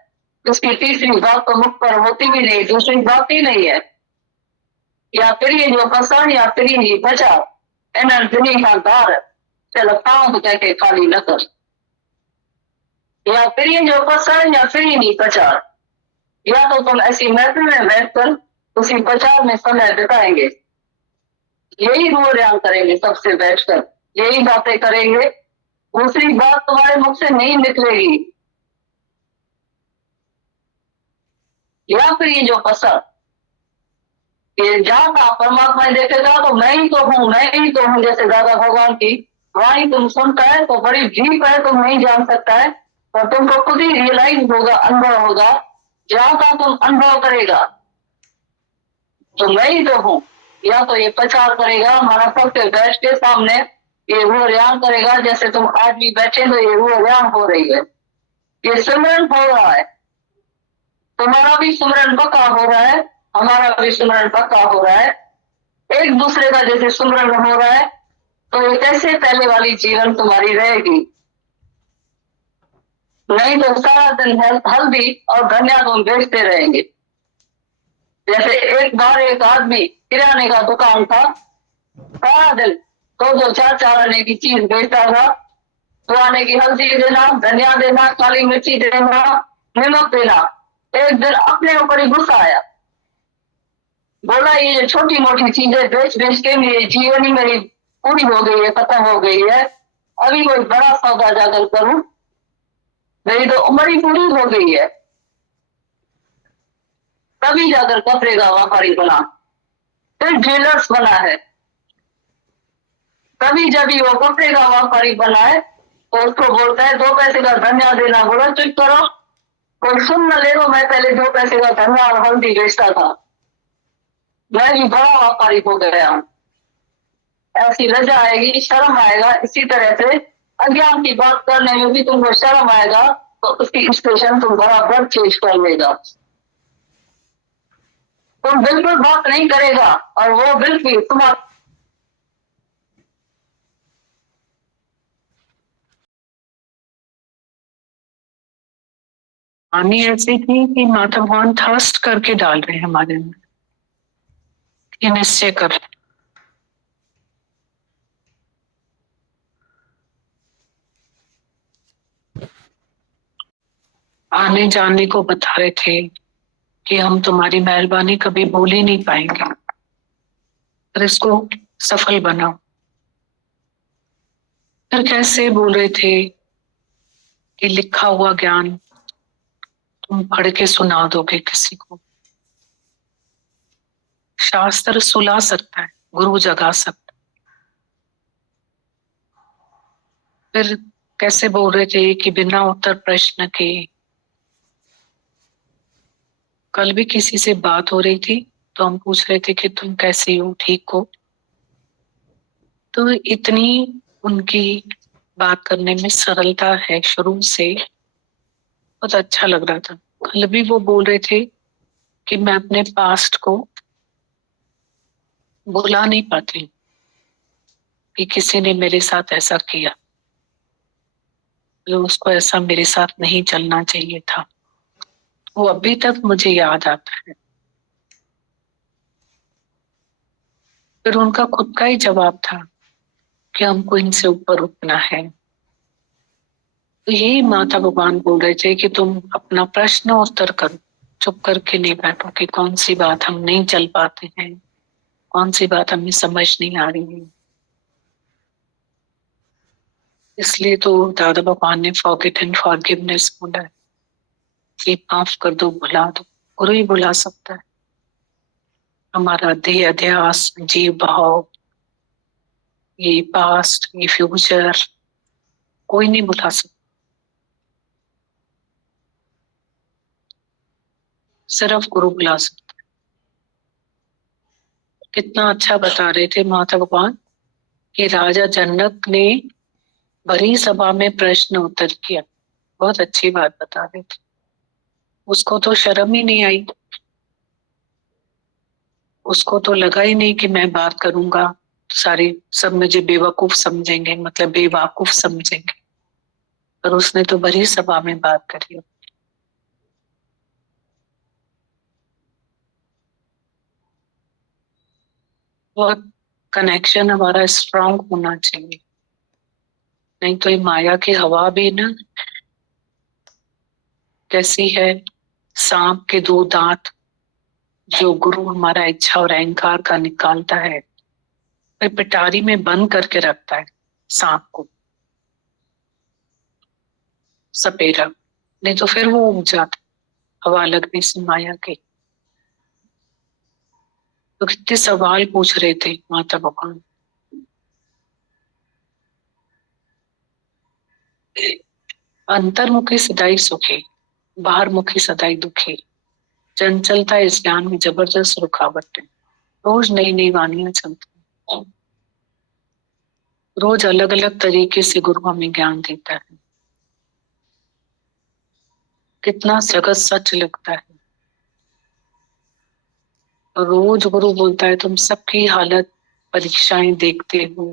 उसकी तीसरी बात तो मुख पर होती भी नहीं, दूसरी बात ही नहीं है। या फिर ये जो पसंद या फिर ये बचाओ एनर्जी का दार चलो पाओ तो कहते खाली न कर। या फिर ये जो पसंद या फिर नहीं प्रचार, या तो तुम ऐसी महफिल में बैठकर उसी प्रचार में समय बिताएंगे, यही रूढ़ करेंगे सबसे बैठकर, यही बातें करेंगे, दूसरी बात तुम्हारे मुख से नहीं निकलेगी। या फिर ये जो पसंद, ये जाता परमात्मा देखेगा तो मैं ही तो हूँ, मैं ही तो हूँ। जैसे दादा भगवान की वाणी तुम सुनता है तो बड़ी डीप है, तुम नहीं जान सकता है, और तुमको खुद ही रियलाइज होगा, अनुभव होगा। जाता तुम अनुभव करेगा तो मैं ही तो हूँ। या तो ये प्रचार करेगा हमारा सबके बैठ के सामने, ये वो ध्यान करेगा जैसे तुम आज भी बैठे तो ये वो ध्यान हो रही है, ये सिमरन हो रहा है। तुम्हारा भी सिमरन पक्का हो रहा है, हमारा भी सिमरन पक्का हो रहा है। एक दूसरे का जैसे सिमरन हो रहा है तो ये कैसे पहले वाली जीवन तुम्हारी रहेगी। नहीं तो सारा दिन हल्दी और धनिया तुम बेचते रहेंगे। जैसे एक बार एक आदमी किराने का दुकान था, सारा दिन दो दो चार चार आने की चीज बेचता था, सुहाने की हल्दी देना, धनिया देना, काली मिर्ची देना, नमक देना। एक दिन अपने ऊपर ही गुस्सा आया, बोला ये छोटी मोटी चीजें बेच बेच के मेरी जीवन ही मेरी पूरी हो गई है, खत्म हो गई है, अभी कोई बड़ा सौदा जाकर करूं, मेरी तो उम्र ही पूरी हो गई है। तभी जाकर कपड़े का व्यापारी बना, फिर ज्वेलर्स बना है। तभी जब ही वो कपड़े का व्यापारी बना है तो उसको बोलता है 2 पैसे का धनिया देना। बोला चुप करो, कोई सुन न ले, मैं पहले 2 पैसे का धनिया और हल्दी बेचता था, मैं भी बड़ा व्यापारी हो गया हूँ। ऐसी लज्जा आएगी, शर्म आएगा। इसी तरह से अज्ञान की बात करने में भी तुमको शर्म आएगा तो उसकी स्टेशन तुम बराबर चेंज कर लेगा। तुम बिल्कुल बात नहीं करेगा और वो बिल्कुल तुम्हारा। कहानी ऐसी थी कि माता भगवान थर्स्ट करके डाल रहे हैं हमारे अंदर, ये निश्चय कर, आने जाने को बता रहे थे कि हम तुम्हारी मेहरबानी कभी भूल ही नहीं पाएंगे, पर इसको सफल बनाओ। फिर कैसे बोल रहे थे कि लिखा हुआ ज्ञान तुम पढ़ के सुना दोगे किसी को, शास्त्र सुला सकता है, गुरु जगा सकता है। फिर कैसे बोल रहे थे कि बिना उत्तर प्रश्न के, कल भी किसी से बात हो रही थी तो हम पूछ रहे थे कि तुम कैसी हो, ठीक हो, तो इतनी उनकी बात करने में सरलता है शुरू से, बहुत अच्छा लग रहा था। कल भी वो बोल रहे थे कि मैं अपने पास्ट को भुला नहीं पाती कि किसी ने मेरे साथ ऐसा किया, तो उसको ऐसा मेरे साथ नहीं चलना चाहिए था, वो अभी तक मुझे याद आता है। फिर उनका खुद का ही जवाब था कि हमको इनसे ऊपर उठना है। तो यही माता भगवान बोल रहे थे कि तुम अपना प्रश्न उत्तर करो, चुप करके नहीं बैठो कि कौन सी बात हम नहीं चल पाते हैं, कौन सी बात हमें समझ नहीं आ रही है। इसलिए तो दादा भगवान ने फॉरगेट एंड फॉरगिवनेस बोला है कि माफ कर दो, भुला दो। गुरु ही भुला सकता है। हमारा देह अध्यास, जीव भाव, ये पास्ट, ये फ्यूचर कोई नहीं भुला सकता, सिर्फ गुरु भुला सकता है। कितना अच्छा बता रहे थे माता भगवान कि राजा जनक ने बड़ी सभा में प्रश्न उत्तर किया, बहुत अच्छी बात बता रहे थे। उसको तो शर्म ही नहीं आई, उसको तो लगा ही नहीं कि मैं बात करूंगा सारी सब मुझे बेवकूफ समझेंगे, मतलब बेवकूफ समझेंगे, पर उसने तो बड़ी सभा में बात करी। बहुत कनेक्शन हमारा स्ट्रांग होना चाहिए, नहीं तो ये माया की हवा भी ना कैसी है, सांप के 2 दांत जो गुरु हमारा इच्छा और अहंकार का निकालता है, फिर पिटारी में बंद करके रखता है सांप को, सपेरा, नहीं तो फिर वो उग जाता हवा लगने से माया के। तो कितने सवाल पूछ रहे थे माता भगवान। अंतर्मुखी सदाई सुखी, बाहर मुखी सदाई दुखी, चंचलता इस ज्ञान में जबरदस्त रुकावट है। रोज नई नई वाणियां चलती, रोज अलग अलग तरीके से गुरु हमें ज्ञान देता है। कितना जगत सच लगता है। रोज गुरु बोलता है तुम सबकी हालत परीक्षाएं देखते हो,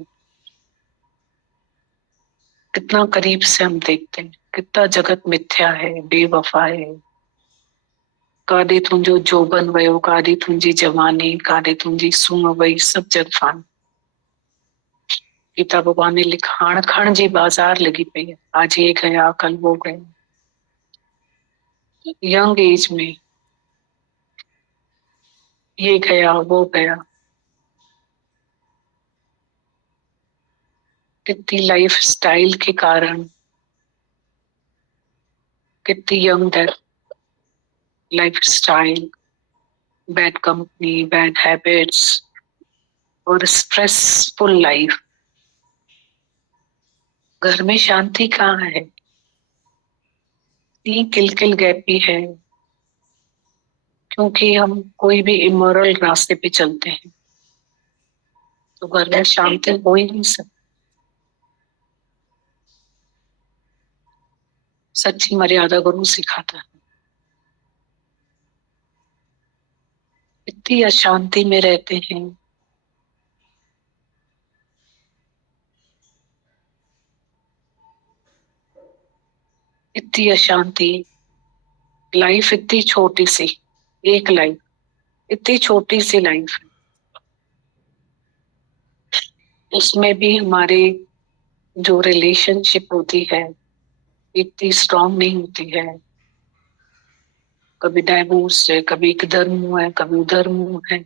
कितना करीब से हम देखते हैं, कितना जगत मिथ्या है, बेवफा है। कादे तुंजो जोबन वयो, कादे तुंजी जवानी, कादे तुंजी सूंह वही, सब जग फान। गीता भगवान ने लिखा हाण खण जी बाजार लगी पई है, आज ये गया कल वो गया। यंग एज में ये गया वो गया, कितनी लाइफ स्टाइल के कारण, कितनी young death life style, bad company, bad habits और स्ट्रेसफुल लाइफ। घर में शांति कहाँ है? इतनी किलकिल गैपी है, क्योंकि हम कोई भी इमोरल रास्ते पे चलते हैं, तो घर में शांति हो ही नहीं सकती। सच्ची मर्यादा गुरु सिखाता है। इतनी अशांति में रहते हैं, इतनी अशांति, लाइफ इतनी छोटी सी, एक लाइफ, इतनी छोटी सी लाइफ, उसमें भी हमारे जो रिलेशनशिप होती है इतनी स्ट्रांग नहीं होती है। कभी डाइवोर्स है, कभी इधर मुंह है, कभी उधर मुंह है,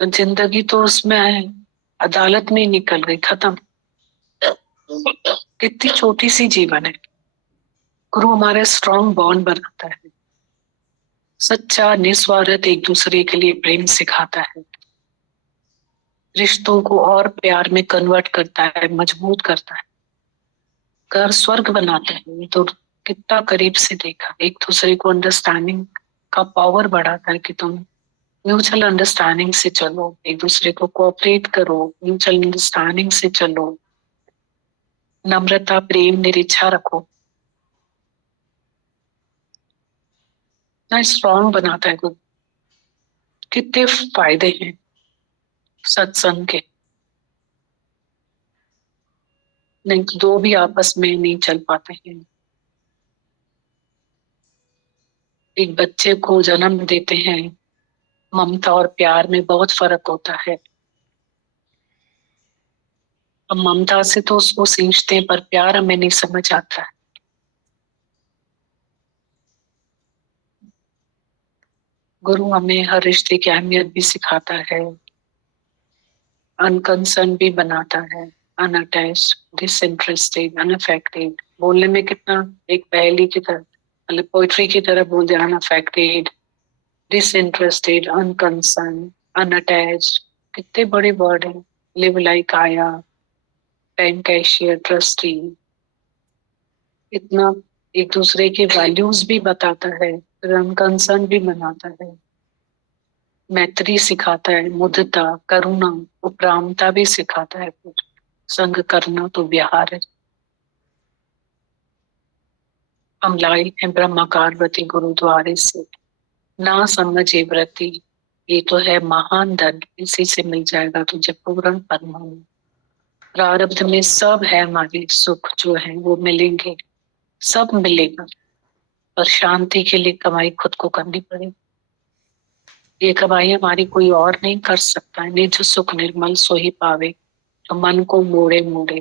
तो जिंदगी तो उसमें है, अदालत में निकल गई, खत्म। कितनी छोटी सी जीवन है। गुरु हमारे स्ट्रांग बॉन्ड बनाता है, सच्चा निस्वार्थ एक दूसरे के लिए प्रेम सिखाता है, रिश्तों को और प्यार में कन्वर्ट करता है, मजबूत करता है, घर स्वर्ग बनाता है। ये तो कितना करीब से देखा। एक दूसरे को अंडरस्टैंडिंग का पावर बढ़ाता है कि तुम म्यूचुअल अंडरस्टैंडिंग से चलो, एक दूसरे को कोऑपरेट करो, म्यूचुअल अंडरस्टैंडिंग से चलो, नम्रता, प्रेम, निरीक्षा रखो। स्ट्रांग बनाता है गुरु। कितने फायदे हैं सत्संग के, नहीं तो दो भी आपस में नहीं चल पाते हैं। एक बच्चे को जन्म देते हैं, ममता और प्यार में बहुत फर्क होता है। हम ममता से तो उसको सींचते हैं, पर प्यार हमें नहीं समझ आता है। गुरु हमें हर रिश्ते की अहमियत भी सिखाता है, अनकंसर्न भी बनाता है, अनअटैच्ड, डिसइंटरेस्टेड, अनअफेक्टेड। बोलने में कितना एक पहेली की तरह, मतलब पोइट्री की तरह बोल दिया, अनअफेक्टेड, डिसइंटरेस्टेड, अनकंसर्न, अनअटैच्ड। कितने बड़े वर्ड हैं। लिव लाइक आया, बैंक कैशियर, ट्रस्टी। इतना एक दूसरे के वैल्यूज भी बताता है, अनकंसर्न भी बनाता है, मैत्री सिखाता है, मुदिता, करुणा, उपरामता भी सिखाता है। फिर संग करना तो व्यवहार है। हम लाई है ब्रह्मा पार्वती गुरुद्वारे से, ना समझे व्रति, ये तो है महान धन, इसी से मिल जाएगा तुझे पूर्ण परमाणु। प्रारब्ध में सब है, हमारे सुख जो है वो मिलेंगे, सब मिलेगा, पर शांति के लिए कमाई खुद को करनी पड़ेगी। ये कमाई हमारी कोई और नहीं कर सकता है। निज सुख निर्मल सो ही पावे, तो मन को मोड़े मोड़े,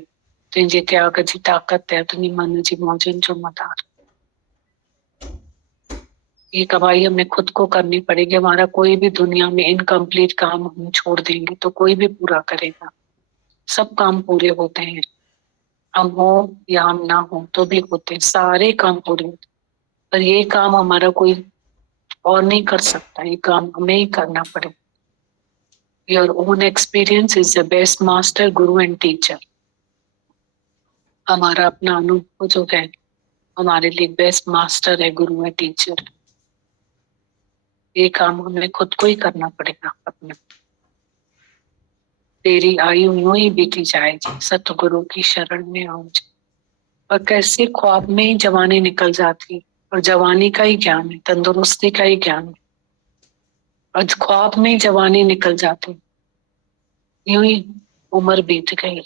तुझे त्याग जी ताकत है, तुझे मन जी मौजन जो मदार। ये कमाई हमें खुद को करनी पड़ेगी। हमारा कोई भी दुनिया में इनकम्प्लीट काम हम छोड़ देंगे तो कोई भी पूरा करेगा। सब काम पूरे होते हैं, हम हो या हम ना हो तो भी होते हैं, सारे काम पूरे होते हैं। पर ये काम हमारा कोई और नहीं कर सकता, ये काम हमें ही करना पड़ेगा। Your own experience is the best master, Guru and teacher. हमारा अपना अनुभव जो है हमारे लिए बेस्ट मास्टर है, गुरु है, टीचर। ये काम हमें खुद को ही करना पड़ेगा अपना। तेरी आयु यूं ही बीती जाएगी, सतगुरु की शरण में आओ। और कैसे ख्वाब में ही जवानी निकल जाती, और जवानी का ही ज्ञान है, तंदुरुस्ती का ही ज्ञान है, और ख्वाब में ही जवानी निकल जाती, यूं ही उम्र बीत गई।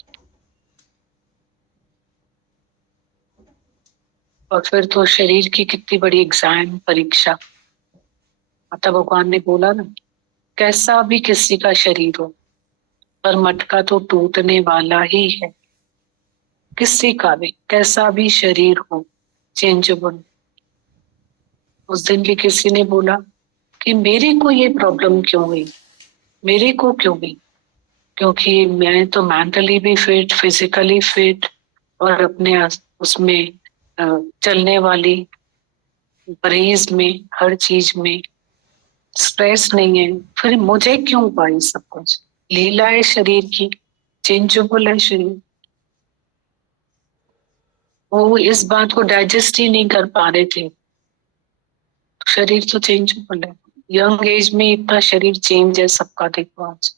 और फिर तो शरीर की कितनी बड़ी एग्जाम, परीक्षा। माता भगवान ने बोला ना, कैसा भी किसी का शरीर हो, पर मटका तो टूटने वाला ही है। किसी का भी कैसा भी शरीर हो, चेंजेबल। उस दिन भी किसी ने बोला कि मेरे को ये प्रॉब्लम क्यों हुई, मेरे को क्यों हुई? क्योंकि मैं तो मेंटली भी फिट, फिजिकली फिट और अपने उसमें चलने वाली, परहेज में, हर चीज में स्ट्रेस नहीं है, फिर मुझे क्यों हुआ ये सब कुछ? लीला है शरीर की, चेंजेबल है शरीर। वो इस बात को डाइजेस्ट ही नहीं कर पा रहे थे। शरीर तो चेंजेबल है, यंग एज में इतना शरीर चेंज है सबका, देखो आज।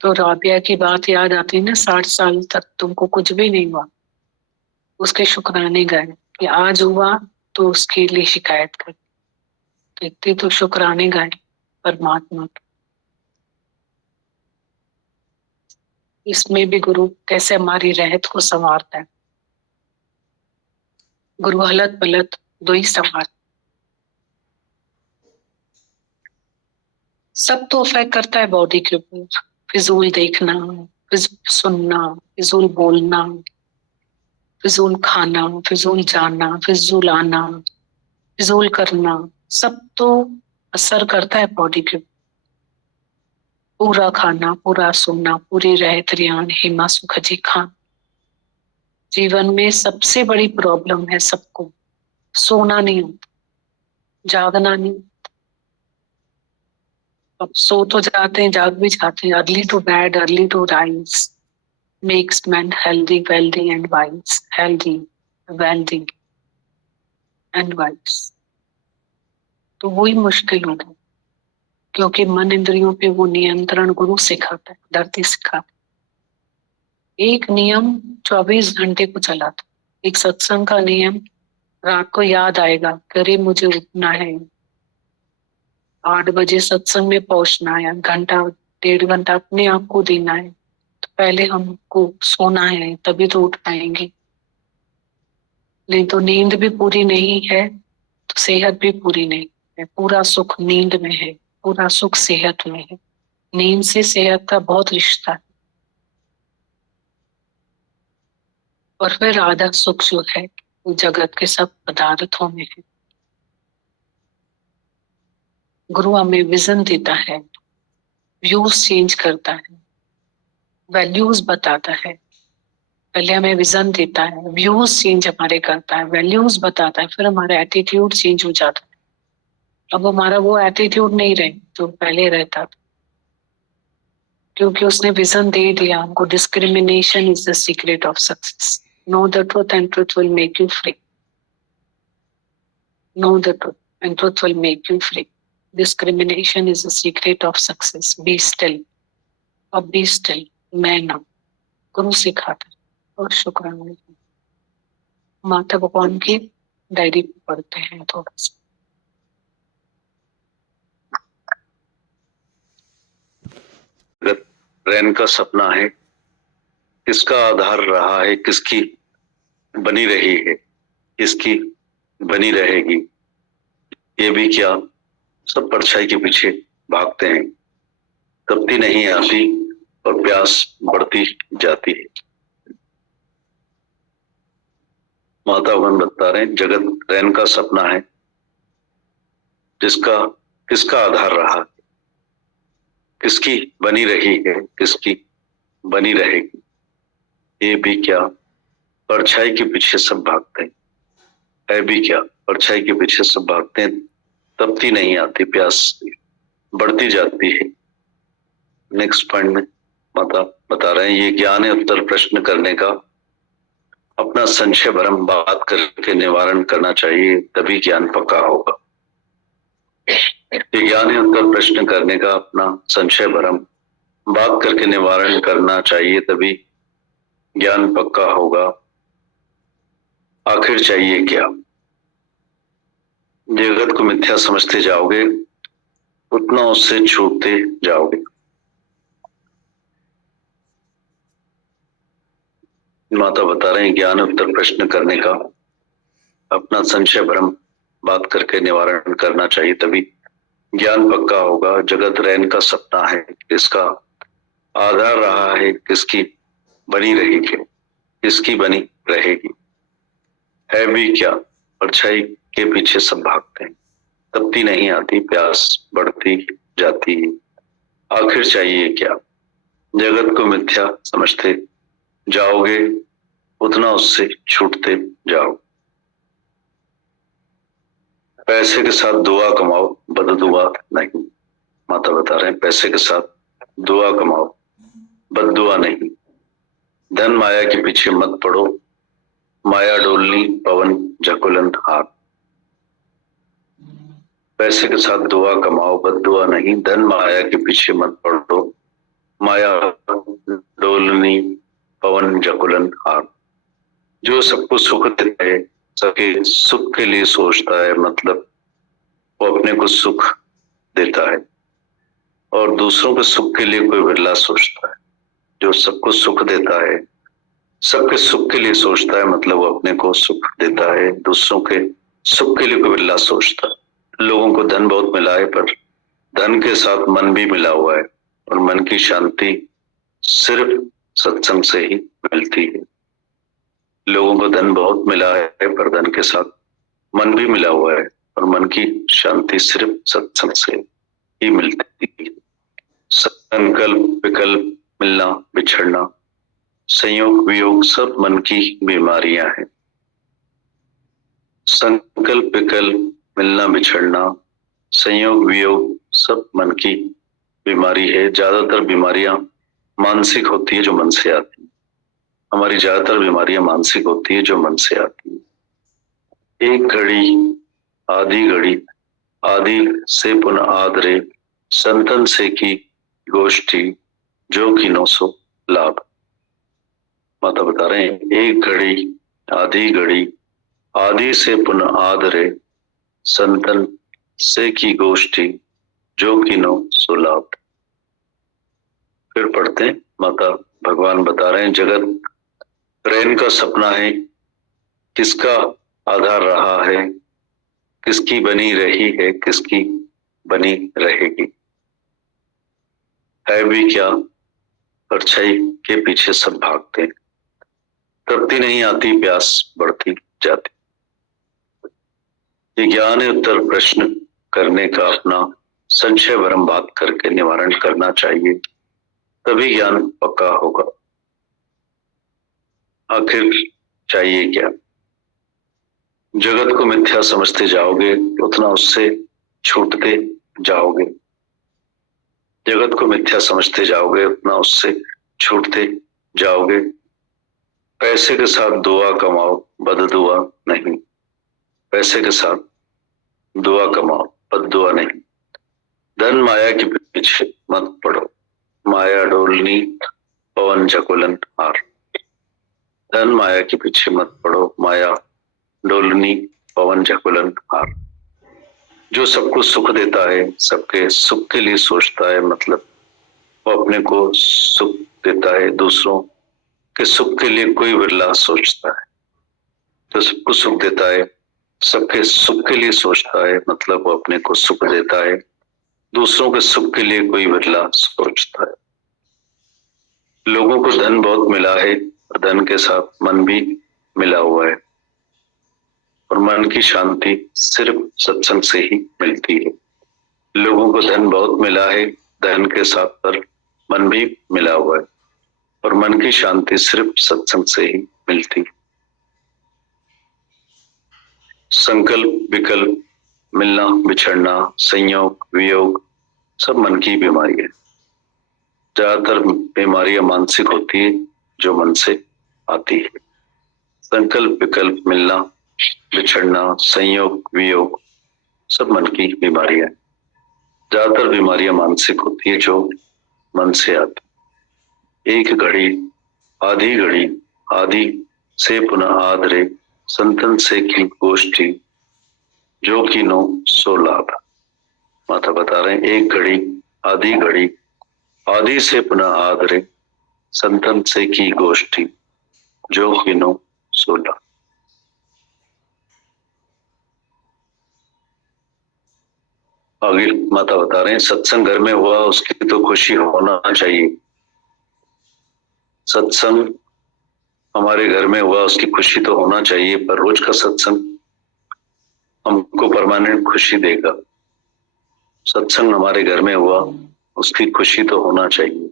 तो राबिया की बात याद आती है ना, 60 साल तक तुमको कुछ भी नहीं हुआ, उसके शुक्राने गए कि आज हुआ तो उसके लिए शिकायत कर। देखते तो शुक्राने गए परमात्मा के। इसमें भी गुरु कैसे हमारी रहत को संवारता है। गुरु हलत पलत दो ही संवार। सब तो अफेक्ट करता है बॉडी के ऊपर। फिजूल देखना, फिजूल सुनना, फिजूल बोलना, फिजूल खाना, फिजूल जाना, फिजूल आना, फिजूल करना, सब तो असर करता है बॉडी के ऊपर। पूरा खाना, पूरा सोना, पूरी रहत रियान, हेमा सुख जी खान। जीवन में सबसे बड़ी प्रॉब्लम है सबको, सोना नहीं होता, जागना नहीं। अब सो तो जाते हैं, जाग भी जाते हैं। Early to bed, early to rise makes man healthy, wealthy and wise. Healthy, wealthy and wise. तो वही मुश्किल होता है, क्योंकि मन इंद्रियों पे वो नियंत्रण गुरु सिखाता है, धरती सिखाता है। एक नियम 24 घंटे को चलाता। एक सत्संग का नियम, रात को याद आएगा, अरे मुझे उठना है, 8 बजे सत्संग में पहुंचना है, घंटा 1.5 घंटा अपने आप को देना है। तो पहले हमको सोना है, तभी तो उठ पाएंगे। नहीं तो नींद भी पूरी नहीं है तो सेहत भी पूरी नहीं है। पूरा सुख नींद में है, पूरा सुख सेहत में है। नींद से सेहत का बहुत रिश्ता है। और फिर आधा सुख जो है वो जगत के सब पदार्थों में है। गुरु हमें विजन देता है, व्यूज चेंज करता है, वैल्यूज बताता है। पहले हमें विजन देता है, व्यूज चेंज हमारे करता है, वैल्यूज बताता है, फिर हमारा एटीट्यूड चेंज हो जाता है। अब हमारा वो एटीट्यूड नहीं रहे जो पहले रहता था, क्योंकि उसने विजन दे दिया हमको। Discrimination is the secret of success. Know the truth and truth will make you free. Know the truth and truth will make you free. Discrimination is the secret of success. Be still, अब be still, मैं ना। गुरु सिखाता है। और शुक्राना माता भगवान की डायरी पढ़ते हैं थोड़ा सा। रैन का सपना है, किसका आधार रहा है, किसकी बनी रही है, किसकी बनी रहेगी, ये भी क्या। सब परछाई के पीछे भागते हैं, तपती नहीं आती और प्यास बढ़ती जाती है। माता भगवान बता रहे हैं, जगत रैन का सपना है, जिसका किसका आधार रहा, किसकी बनी रही है, किसकी बनी रहेगी, ये भी क्या। परछाई के पीछे सब भागते हैं, है भी क्या। परछाई के पीछे सब भागते हैं, तपती नहीं आती, प्यास बढ़ती जाती है। नेक्स्ट पॉइंट में माता बता रहे हैं, ये ज्ञान है उत्तर प्रश्न करने का, अपना संशय भ्रम बात करके निवारण करना चाहिए, तभी ज्ञान पक्का होगा। ये ज्ञान है उत्तर प्रश्न करने का, अपना संशय भ्रम बात करके निवारण करना चाहिए, तभी ज्ञान पक्का होगा। आखिर चाहिए क्या। जगत को मिथ्या समझते जाओगे, उतना उससे छूटते जाओगे। माता बता रहे हैं, ज्ञान उत्तर प्रश्न करने का, अपना संशय भ्रम बात करके निवारण करना चाहिए, तभी ज्ञान पक्का होगा। जगत रैन का सपना है, किसका आधार रहा है, किसकी बनी रहेगी, किसकी बनी रहेगी। है भी क्या, परछाई के पीछे सब भागते हैं। तपती नहीं आती, प्यास बढ़ती जाती है। आखिर चाहिए क्या, जगत को मिथ्या समझते जाओगे, उतना उससे छूटते जाओ। पैसे के साथ दुआ कमाओ, बददुआ नहीं। माता बता रहे हैं, पैसे के साथ दुआ कमाओ, बददुआ नहीं। धन माया के पीछे मत पड़ो, माया डोलनी पवन झकुलन हाथ। पैसे के साथ दुआ कमाओ, बददुआ नहीं। धन माया के पीछे मत पड़ो, माया डोलनी पवन झकुलन हाथ। जो सबको सुख देता है, सबके सुख के लिए सोचता है, मतलब वो अपने को सुख देता है, और दूसरों के सुख के लिए कोई बिरला सोचता है। जो सबको सुख देता है, सबके सुख के लिए सोचता है, मतलब वो अपने को सुख देता है, दूसरों के सुख के लिए कोई बिरला सोचता है। लोगों को धन बहुत मिला है, पर धन के साथ मन भी मिला हुआ है, और मन की शांति सिर्फ सत्संग से ही मिलती है। लोगों को धन बहुत मिला है, पर धन के साथ मन भी मिला हुआ है, और मन की शांति सिर्फ सत्संग से ही मिलती है। संकल्प विकल्प, मिलना बिछड़ना, संयोग वियोग सब मन की बीमारियां हैं। संकल्प विकल्प, मिलना बिछड़ना, संयोग वियोग सब मन की बीमारी है। ज्यादातर बीमारियां मानसिक होती है, जो मन से आती है। हमारी ज्यादातर बीमारियां मानसिक होती है, जो मन से आती है। एक घड़ी आधी घड़ी, आदि से पुनः आदरे, संतन से की गोष्ठी, जो कि 900 लाभ। माता बता रहे हैं, एक घड़ी आधी घड़ी, आदि से पुनः आदरे, संतन से की गोष्ठी, जो कि 900 लाभ। फिर पढ़ते हैं, माता भगवान बता रहे हैं, जगत रैन का सपना है, किसका आधार रहा है, किसकी बनी रही है, किसकी बनी रहेगी। है भी क्या, परछाई के पीछे सब भागते हैं। तपती नहीं आती, प्यास बढ़ती जाती। ये ज्ञान है उत्तर प्रश्न करने का, अपना संशय भरम बात करके निवारण करना चाहिए, तभी ज्ञान पक्का होगा। आखिर चाहिए क्या, जगत को मिथ्या समझते जाओगे, उतना उससे छूटते जाओगे। जगत को मिथ्या समझते जाओगे, उतना उससे छूटते जाओगे। पैसे के साथ दुआ कमाओ, बददुआ नहीं। पैसे के साथ दुआ कमाओ, बददुआ नहीं। धन माया के पीछे मत पड़ो, माया डोलनी पवन झकुलन हार। धन माया के पीछे मत पड़ो, माया डोलनी पवन झकुलन हार। जो सबको सुख देता है, सबके सुख के लिए सोचता है, मतलब वो अपने को सुख देता है, दूसरों के सुख के लिए कोई बिरला सोचता है। जो सबको सुख देता है, सबके सुख के लिए सोचता है, मतलब वो अपने को सुख देता है, दूसरों के सुख के लिए कोई बिरला सोचता है। लोगों को धन बहुत मिला है, और धन के साथ मन भी मिला हुआ है, और मन की शांति सिर्फ सत्संग से ही मिलती है। लोगों को धन बहुत मिला है, धन के साथ पर मन भी मिला हुआ है, और मन की शांति सिर्फ सत्संग से ही मिलती है। संकल्प विकल्प, मिलना बिछड़ना, संयोग वियोग सब मन की बीमारी है। ज्यादातर बीमारियां मानसिक होती है, जो मन से आती है। संकल्प विकल्प, मिलना बिछड़ना, संयोग वियोग सब मन की बीमारियां है। ज्यादातर बीमारियां मानसिक होती है, जो मन से आती। एक घड़ी घड़ी, आदि से पुनः आदरे, संतन से की गोष्ठी, जो कि 900 लाभ। माता बता रहे हैं, एक घड़ी घड़ी, आदि से पुनः आदरे, संतन से की गोष्ठी, जो कि 900 लाभ। आगे माता बता रहे हैं, सत्संग घर में हुआ उसकी तो खुशी होना चाहिए। सत्संग हमारे घर में हुआ उसकी खुशी तो होना चाहिए, पर रोज का सत्संग हमको परमानेंट खुशी देगा। सत्संग हमारे घर में हुआ उसकी खुशी तो होना चाहिए,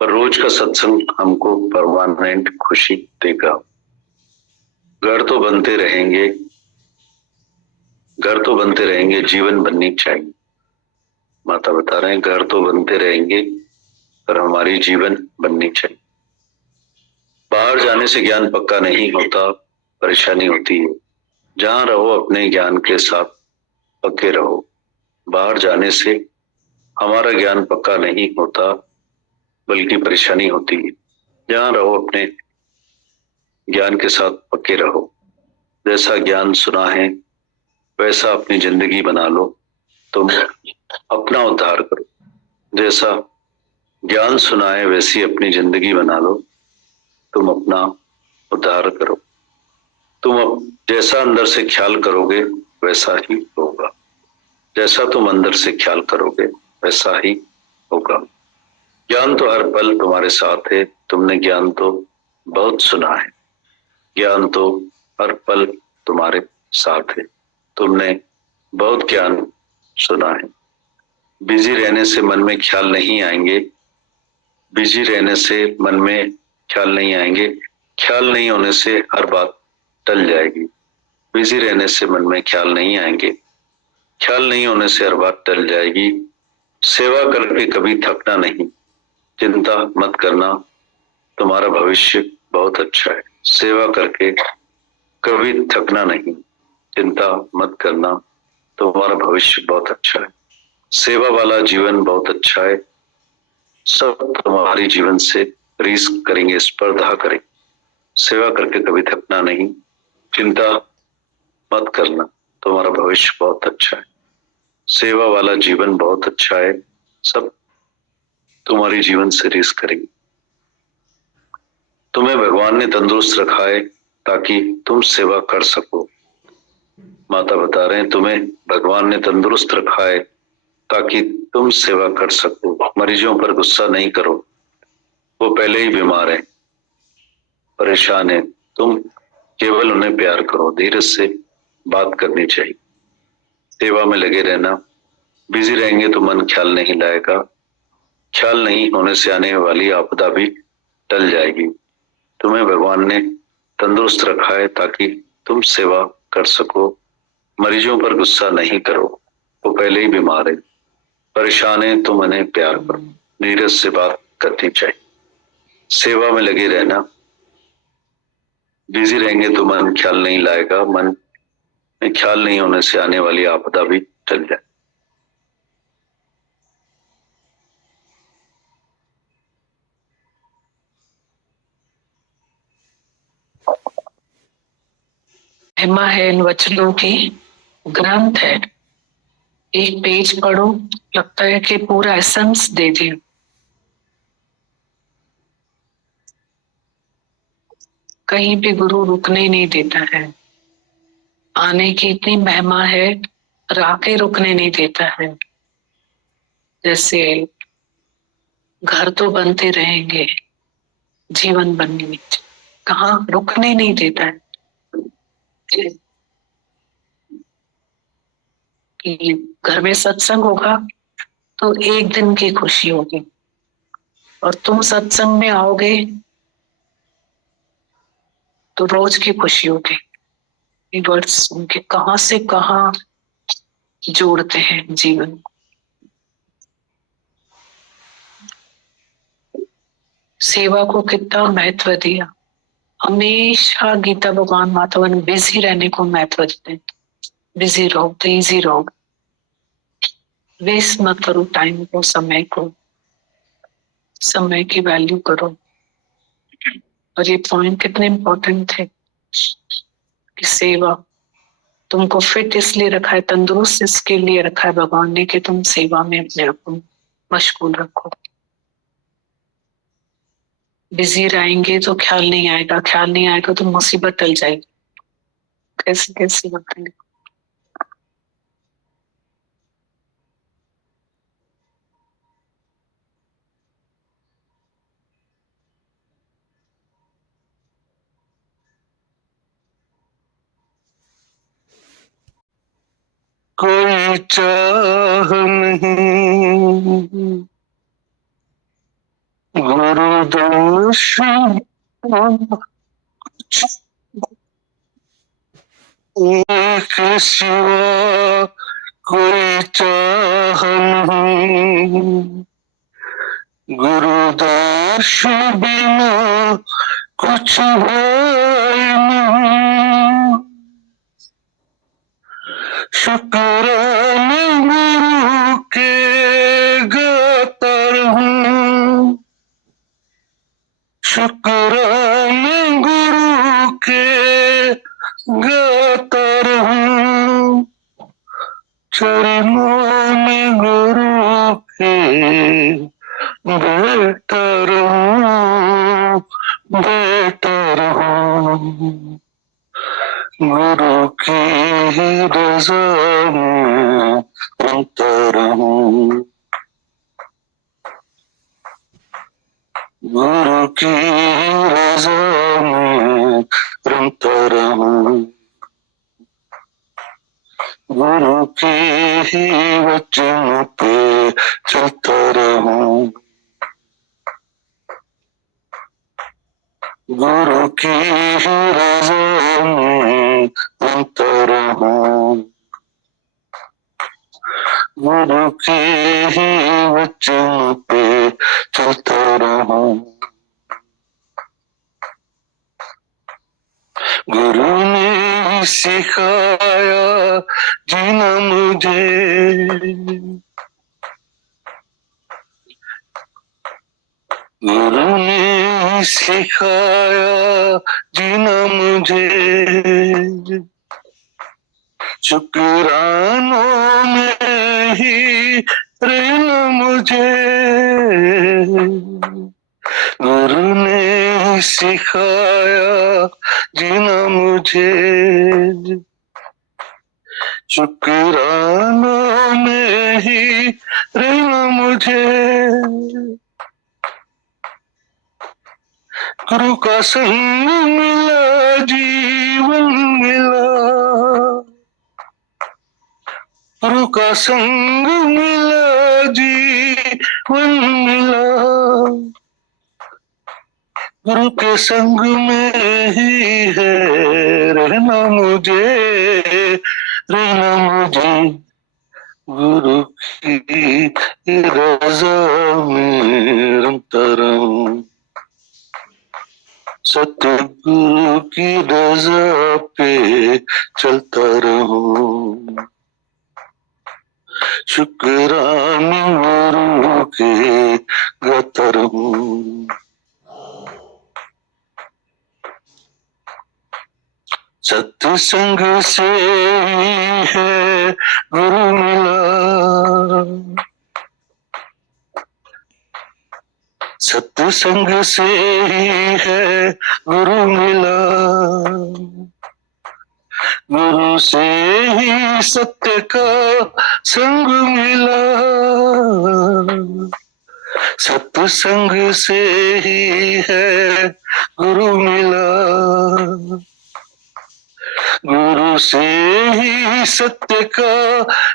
पर रोज का सत्संग हमको परमानेंट खुशी देगा। घर तो बनते रहेंगे, घर तो बनते रहेंगे, जीवन बननी चाहिए। माता बता रहे हैं घर तो बनते रहेंगे पर हमारी जीवन बननी चाहिए। बाहर जाने से ज्ञान पक्का नहीं होता, परेशानी होती है। जहां रहो अपने ज्ञान के साथ पक्के रहो। बाहर जाने से हमारा ज्ञान पक्का नहीं होता बल्कि परेशानी होती है। जहां रहो अपने ज्ञान के साथ पक्के रहो। जैसा ज्ञान सुना है वैसा अपनी जिंदगी बना लो, तुम अपना उद्धार करो। जैसा ज्ञान सुना है वैसी अपनी जिंदगी बना लो, तुम अपना उद्धार करो। तुम जैसा अंदर से ख्याल करोगे वैसा ही होगा। जैसा तुम अंदर से ख्याल करोगे वैसा ही होगा। ज्ञान तो हर पल तुम्हारे साथ है। तुमने ज्ञान तो बहुत सुना है, ज्ञान तो हर पल तुम्हारे साथ है। तुमने बहुत ज्ञान सुना है। बिजी रहने से मन में ख्याल नहीं आएंगे, बिजी रहने से मन में ख्याल नहीं आएंगे। ख्याल नहीं होने से हर बात टल जाएगी। बिजी रहने से मन में ख्याल नहीं आएंगे, ख्याल नहीं होने से हर बात टल जाएगी। सेवा करके कभी थकना नहीं, चिंता मत करना, तुम्हारा भविष्य बहुत अच्छा है। सेवा करके कभी थकना नहीं, चिंता मत करना, तुम्हारा भविष्य बहुत अच्छा है। सेवा वाला जीवन बहुत अच्छा है। सब तुम्हारी जीवन से रीस करेंगे, स्पर्धा करेंगे। सेवा करके कभी थकना नहीं, चिंता मत करना, तुम्हारा भविष्य बहुत अच्छा है। सेवा वाला जीवन बहुत अच्छा है। सब तुम्हारी जीवन से रीस करेंगे। तुम्हें भगवान ने तंदुरुस्त रखा है ताकि तुम सेवा कर सको। माता बता रहे हैं तुम्हें भगवान ने तंदुरुस्त रखा है ताकि तुम सेवा कर सको। मरीजों पर गुस्सा नहीं करो, वो पहले ही बीमार है, परेशान है। तुम केवल उन्हें प्यार करो, धीरज से बात करनी चाहिए। सेवा में लगे रहना। बिजी रहेंगे तो मन ख्याल नहीं लाएगा। ख्याल नहीं होने से आने वाली आपदा भी टल जाएगी। तुम्हें भगवान ने तंदुरुस्त रखा है ताकि तुम सेवा कर सको। मरीजों पर गुस्सा नहीं करो, वो पहले ही बीमार है, परेशान है। तुम उन्हें प्यार करो, धीरज से बात करनी चाहिए। सेवा में लगे रहना। बिजी रहेंगे तो मन ख्याल नहीं लाएगा। मन में ख्याल नहीं होने से आने वाली आपदा भी टल जाए। महिमा है इन वचनों की, ग्रंथ है। एक पेज पढ़ो, लगता है कि पूरा एसेंस दे दिया। कहीं भी गुरु रुकने नहीं देता है। आने की इतनी महिमा है, राके रुकने नहीं देता है। जैसे घर तो बनते रहेंगे, जीवन बनने में कहाँ रुकने नहीं देता है। कि घर में सत्संग होगा तो एक दिन की खुशी होगी, और तुम सत्संग में आओगे तो रोज की खुशी होगी। ये वर्ड्स उनके कहाँ से कहाँ जोड़ते हैं जीवन। सेवा को कितना महत्व दिया। हमेशा गीता भगवान माता ने बिजी रहने को महत्व देते। बिजी रहो तो इजी रहो, वेस्ट मत करो टाइम को, समय को। समय की वैल्यू करो। और ये पॉइंट कितने इम्पोर्टेंट थे कि सेवा तुमको फिट इसलिए रखा है, तंदुरुस्त इसके लिए रखा है भगवान ने कि तुम सेवा में अपने आप को मशगूल रखो। बिजी रहेंगे तो ख्याल नहीं आएगा, ख्याल नहीं आएगा तो मुसीबत टल जाएगी। कैसे कैसे बताएंगे। कोई चाह नहीं, गुरु दर्शन के सिवा कोई चाह नहीं, गुरु दर्शन बिना कुछ है नहीं, शुक्राने गुरु के गातर हूँ, शुक्राने गुरु के गातर हूँ, चरणों में गुरु के बेहतर हूँ, बेहतर हूँ, गुरु की रज़ा में अंतर हूँ, गुरु की रज़ा में अंतर हूँ, गुरु के ही वचन पे चलता रहूं, गुरु की ही रज़ा में अंतर हूँ, गुरु के ही वचन पे चलता रहूं, गुरु ने सिखाया जीना मुझे, गुरु ने सिखाया जीना मुझे, शुक्रानों में ही रहना मुझे, गुरु ने सिखाया जीना मुझे, शुक्रानों में ही रहना मुझे, गुरु का संग मिला जीवन मिला, गुरु का संग मिला जीवन मिला, गुरु के संग में ही है रहना मुझे, रहना मुझे, गुरु की रज़ा में रमता रहूं, सतगुरु की रज़ा पे चलता रहूं, शुक्राने गुरु के गाता रहूं, सत्संग से ही है गुरु मिला, सत्संग से ही है गुरु मिला, गुरु से ही सत्य का संग मिला, सत्संग से ही है गुरु मिला, गुरु से ही सत्य का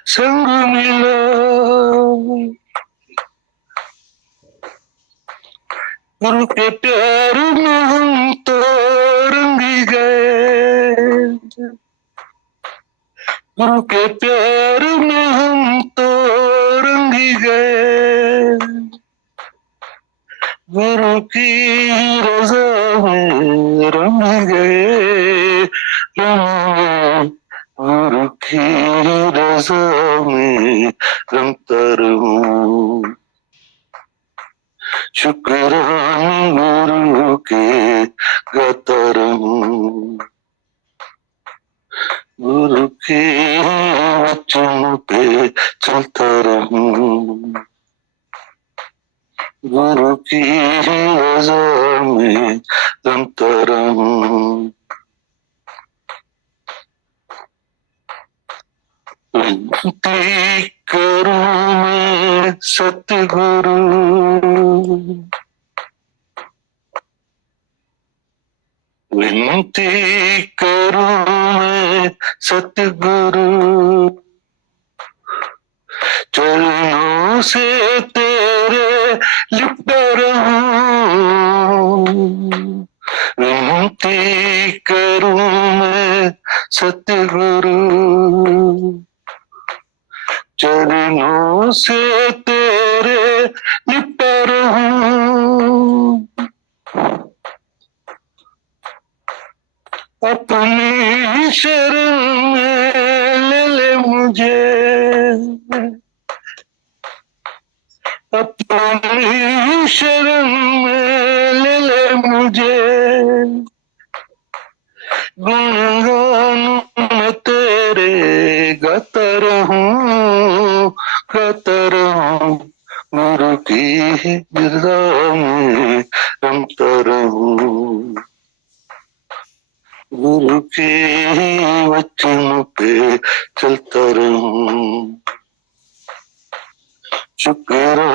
संग मिला, गुरु के प्यार में हम तो रंग गए, गुरु के प्यार में हम तो रंग गए, गुरु की रज़ा में रंग गए, गुरु की रज़ा में रमता रहूं, शुक्राने गुरु के गाता रहूं, गुरु के वचन पे चलता रहूं, गुरु की रज़ा में रमता रहूं, विनती करूं मैं सतगुरु, विनती करूं मैं सतगुरु, चरणों से तेरे लिपटा रहूं, विनती करूं मैं सतगुरु, चरणों से तेरे लिपटा रहूं, अपनी शरण में ले मुझे, अपनी शरण में ले मुझे, गुणगान मैं तेरे गाता रहूं, गाता रहूं, गुरु की गिरदा में रमता रहूं, गुरु के वचन पे चलता रहूं, शुक्राना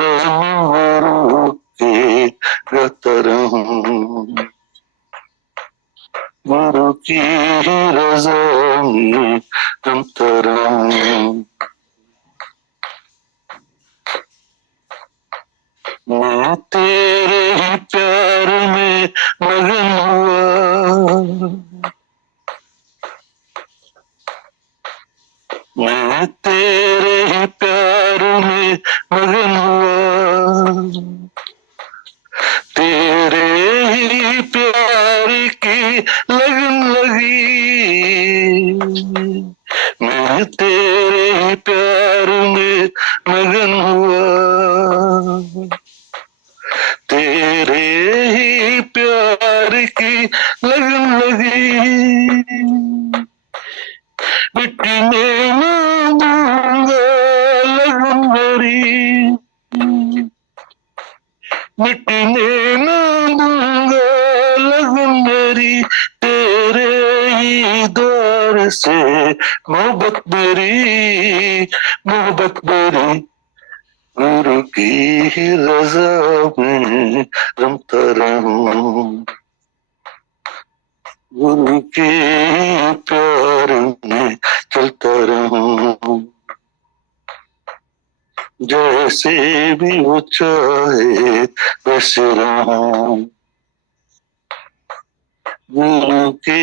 गुरु के गाता रहूं, गुरु की रज़ा में रमता रहूं, मैं तेरे ही प्यार में मगन हुआ, मैं तेरे ही प्यार में मगन हुआ, तेरे ही प्यार की लगन लगी, मैं तेरे ही प्यार में मगन हुआ, तेरे ही प्यार की लगन लगी, मिटने न दूंगा लगन मेरी, मिटने न दूंगा लगन मेरी, तेरे ही द्वार से मोहब्बत मेरी, मोहब्बत मेरी, गुरु की रज़ा में रमता रहूं, गुरु के प्यार में चलता रहूं, जैसे भी वो चाहे वैसे रहूं, गुरु के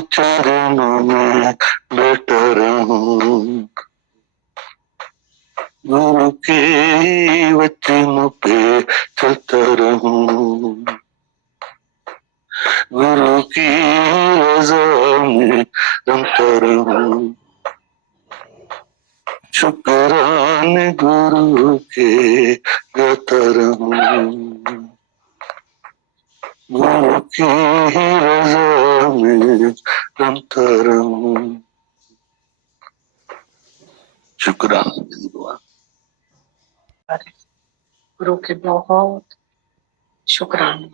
चरणों में बैठा रहूं, गुरु के वचनों पे चलता रहूं, गुरु की रज़ा में रमता रहूं, शुक्राने गुरु के गाता रहूं, गुरु की रज़ा में रमता रहूं, शुक्राना भगवान। गुरु के बहुत शुक्राना।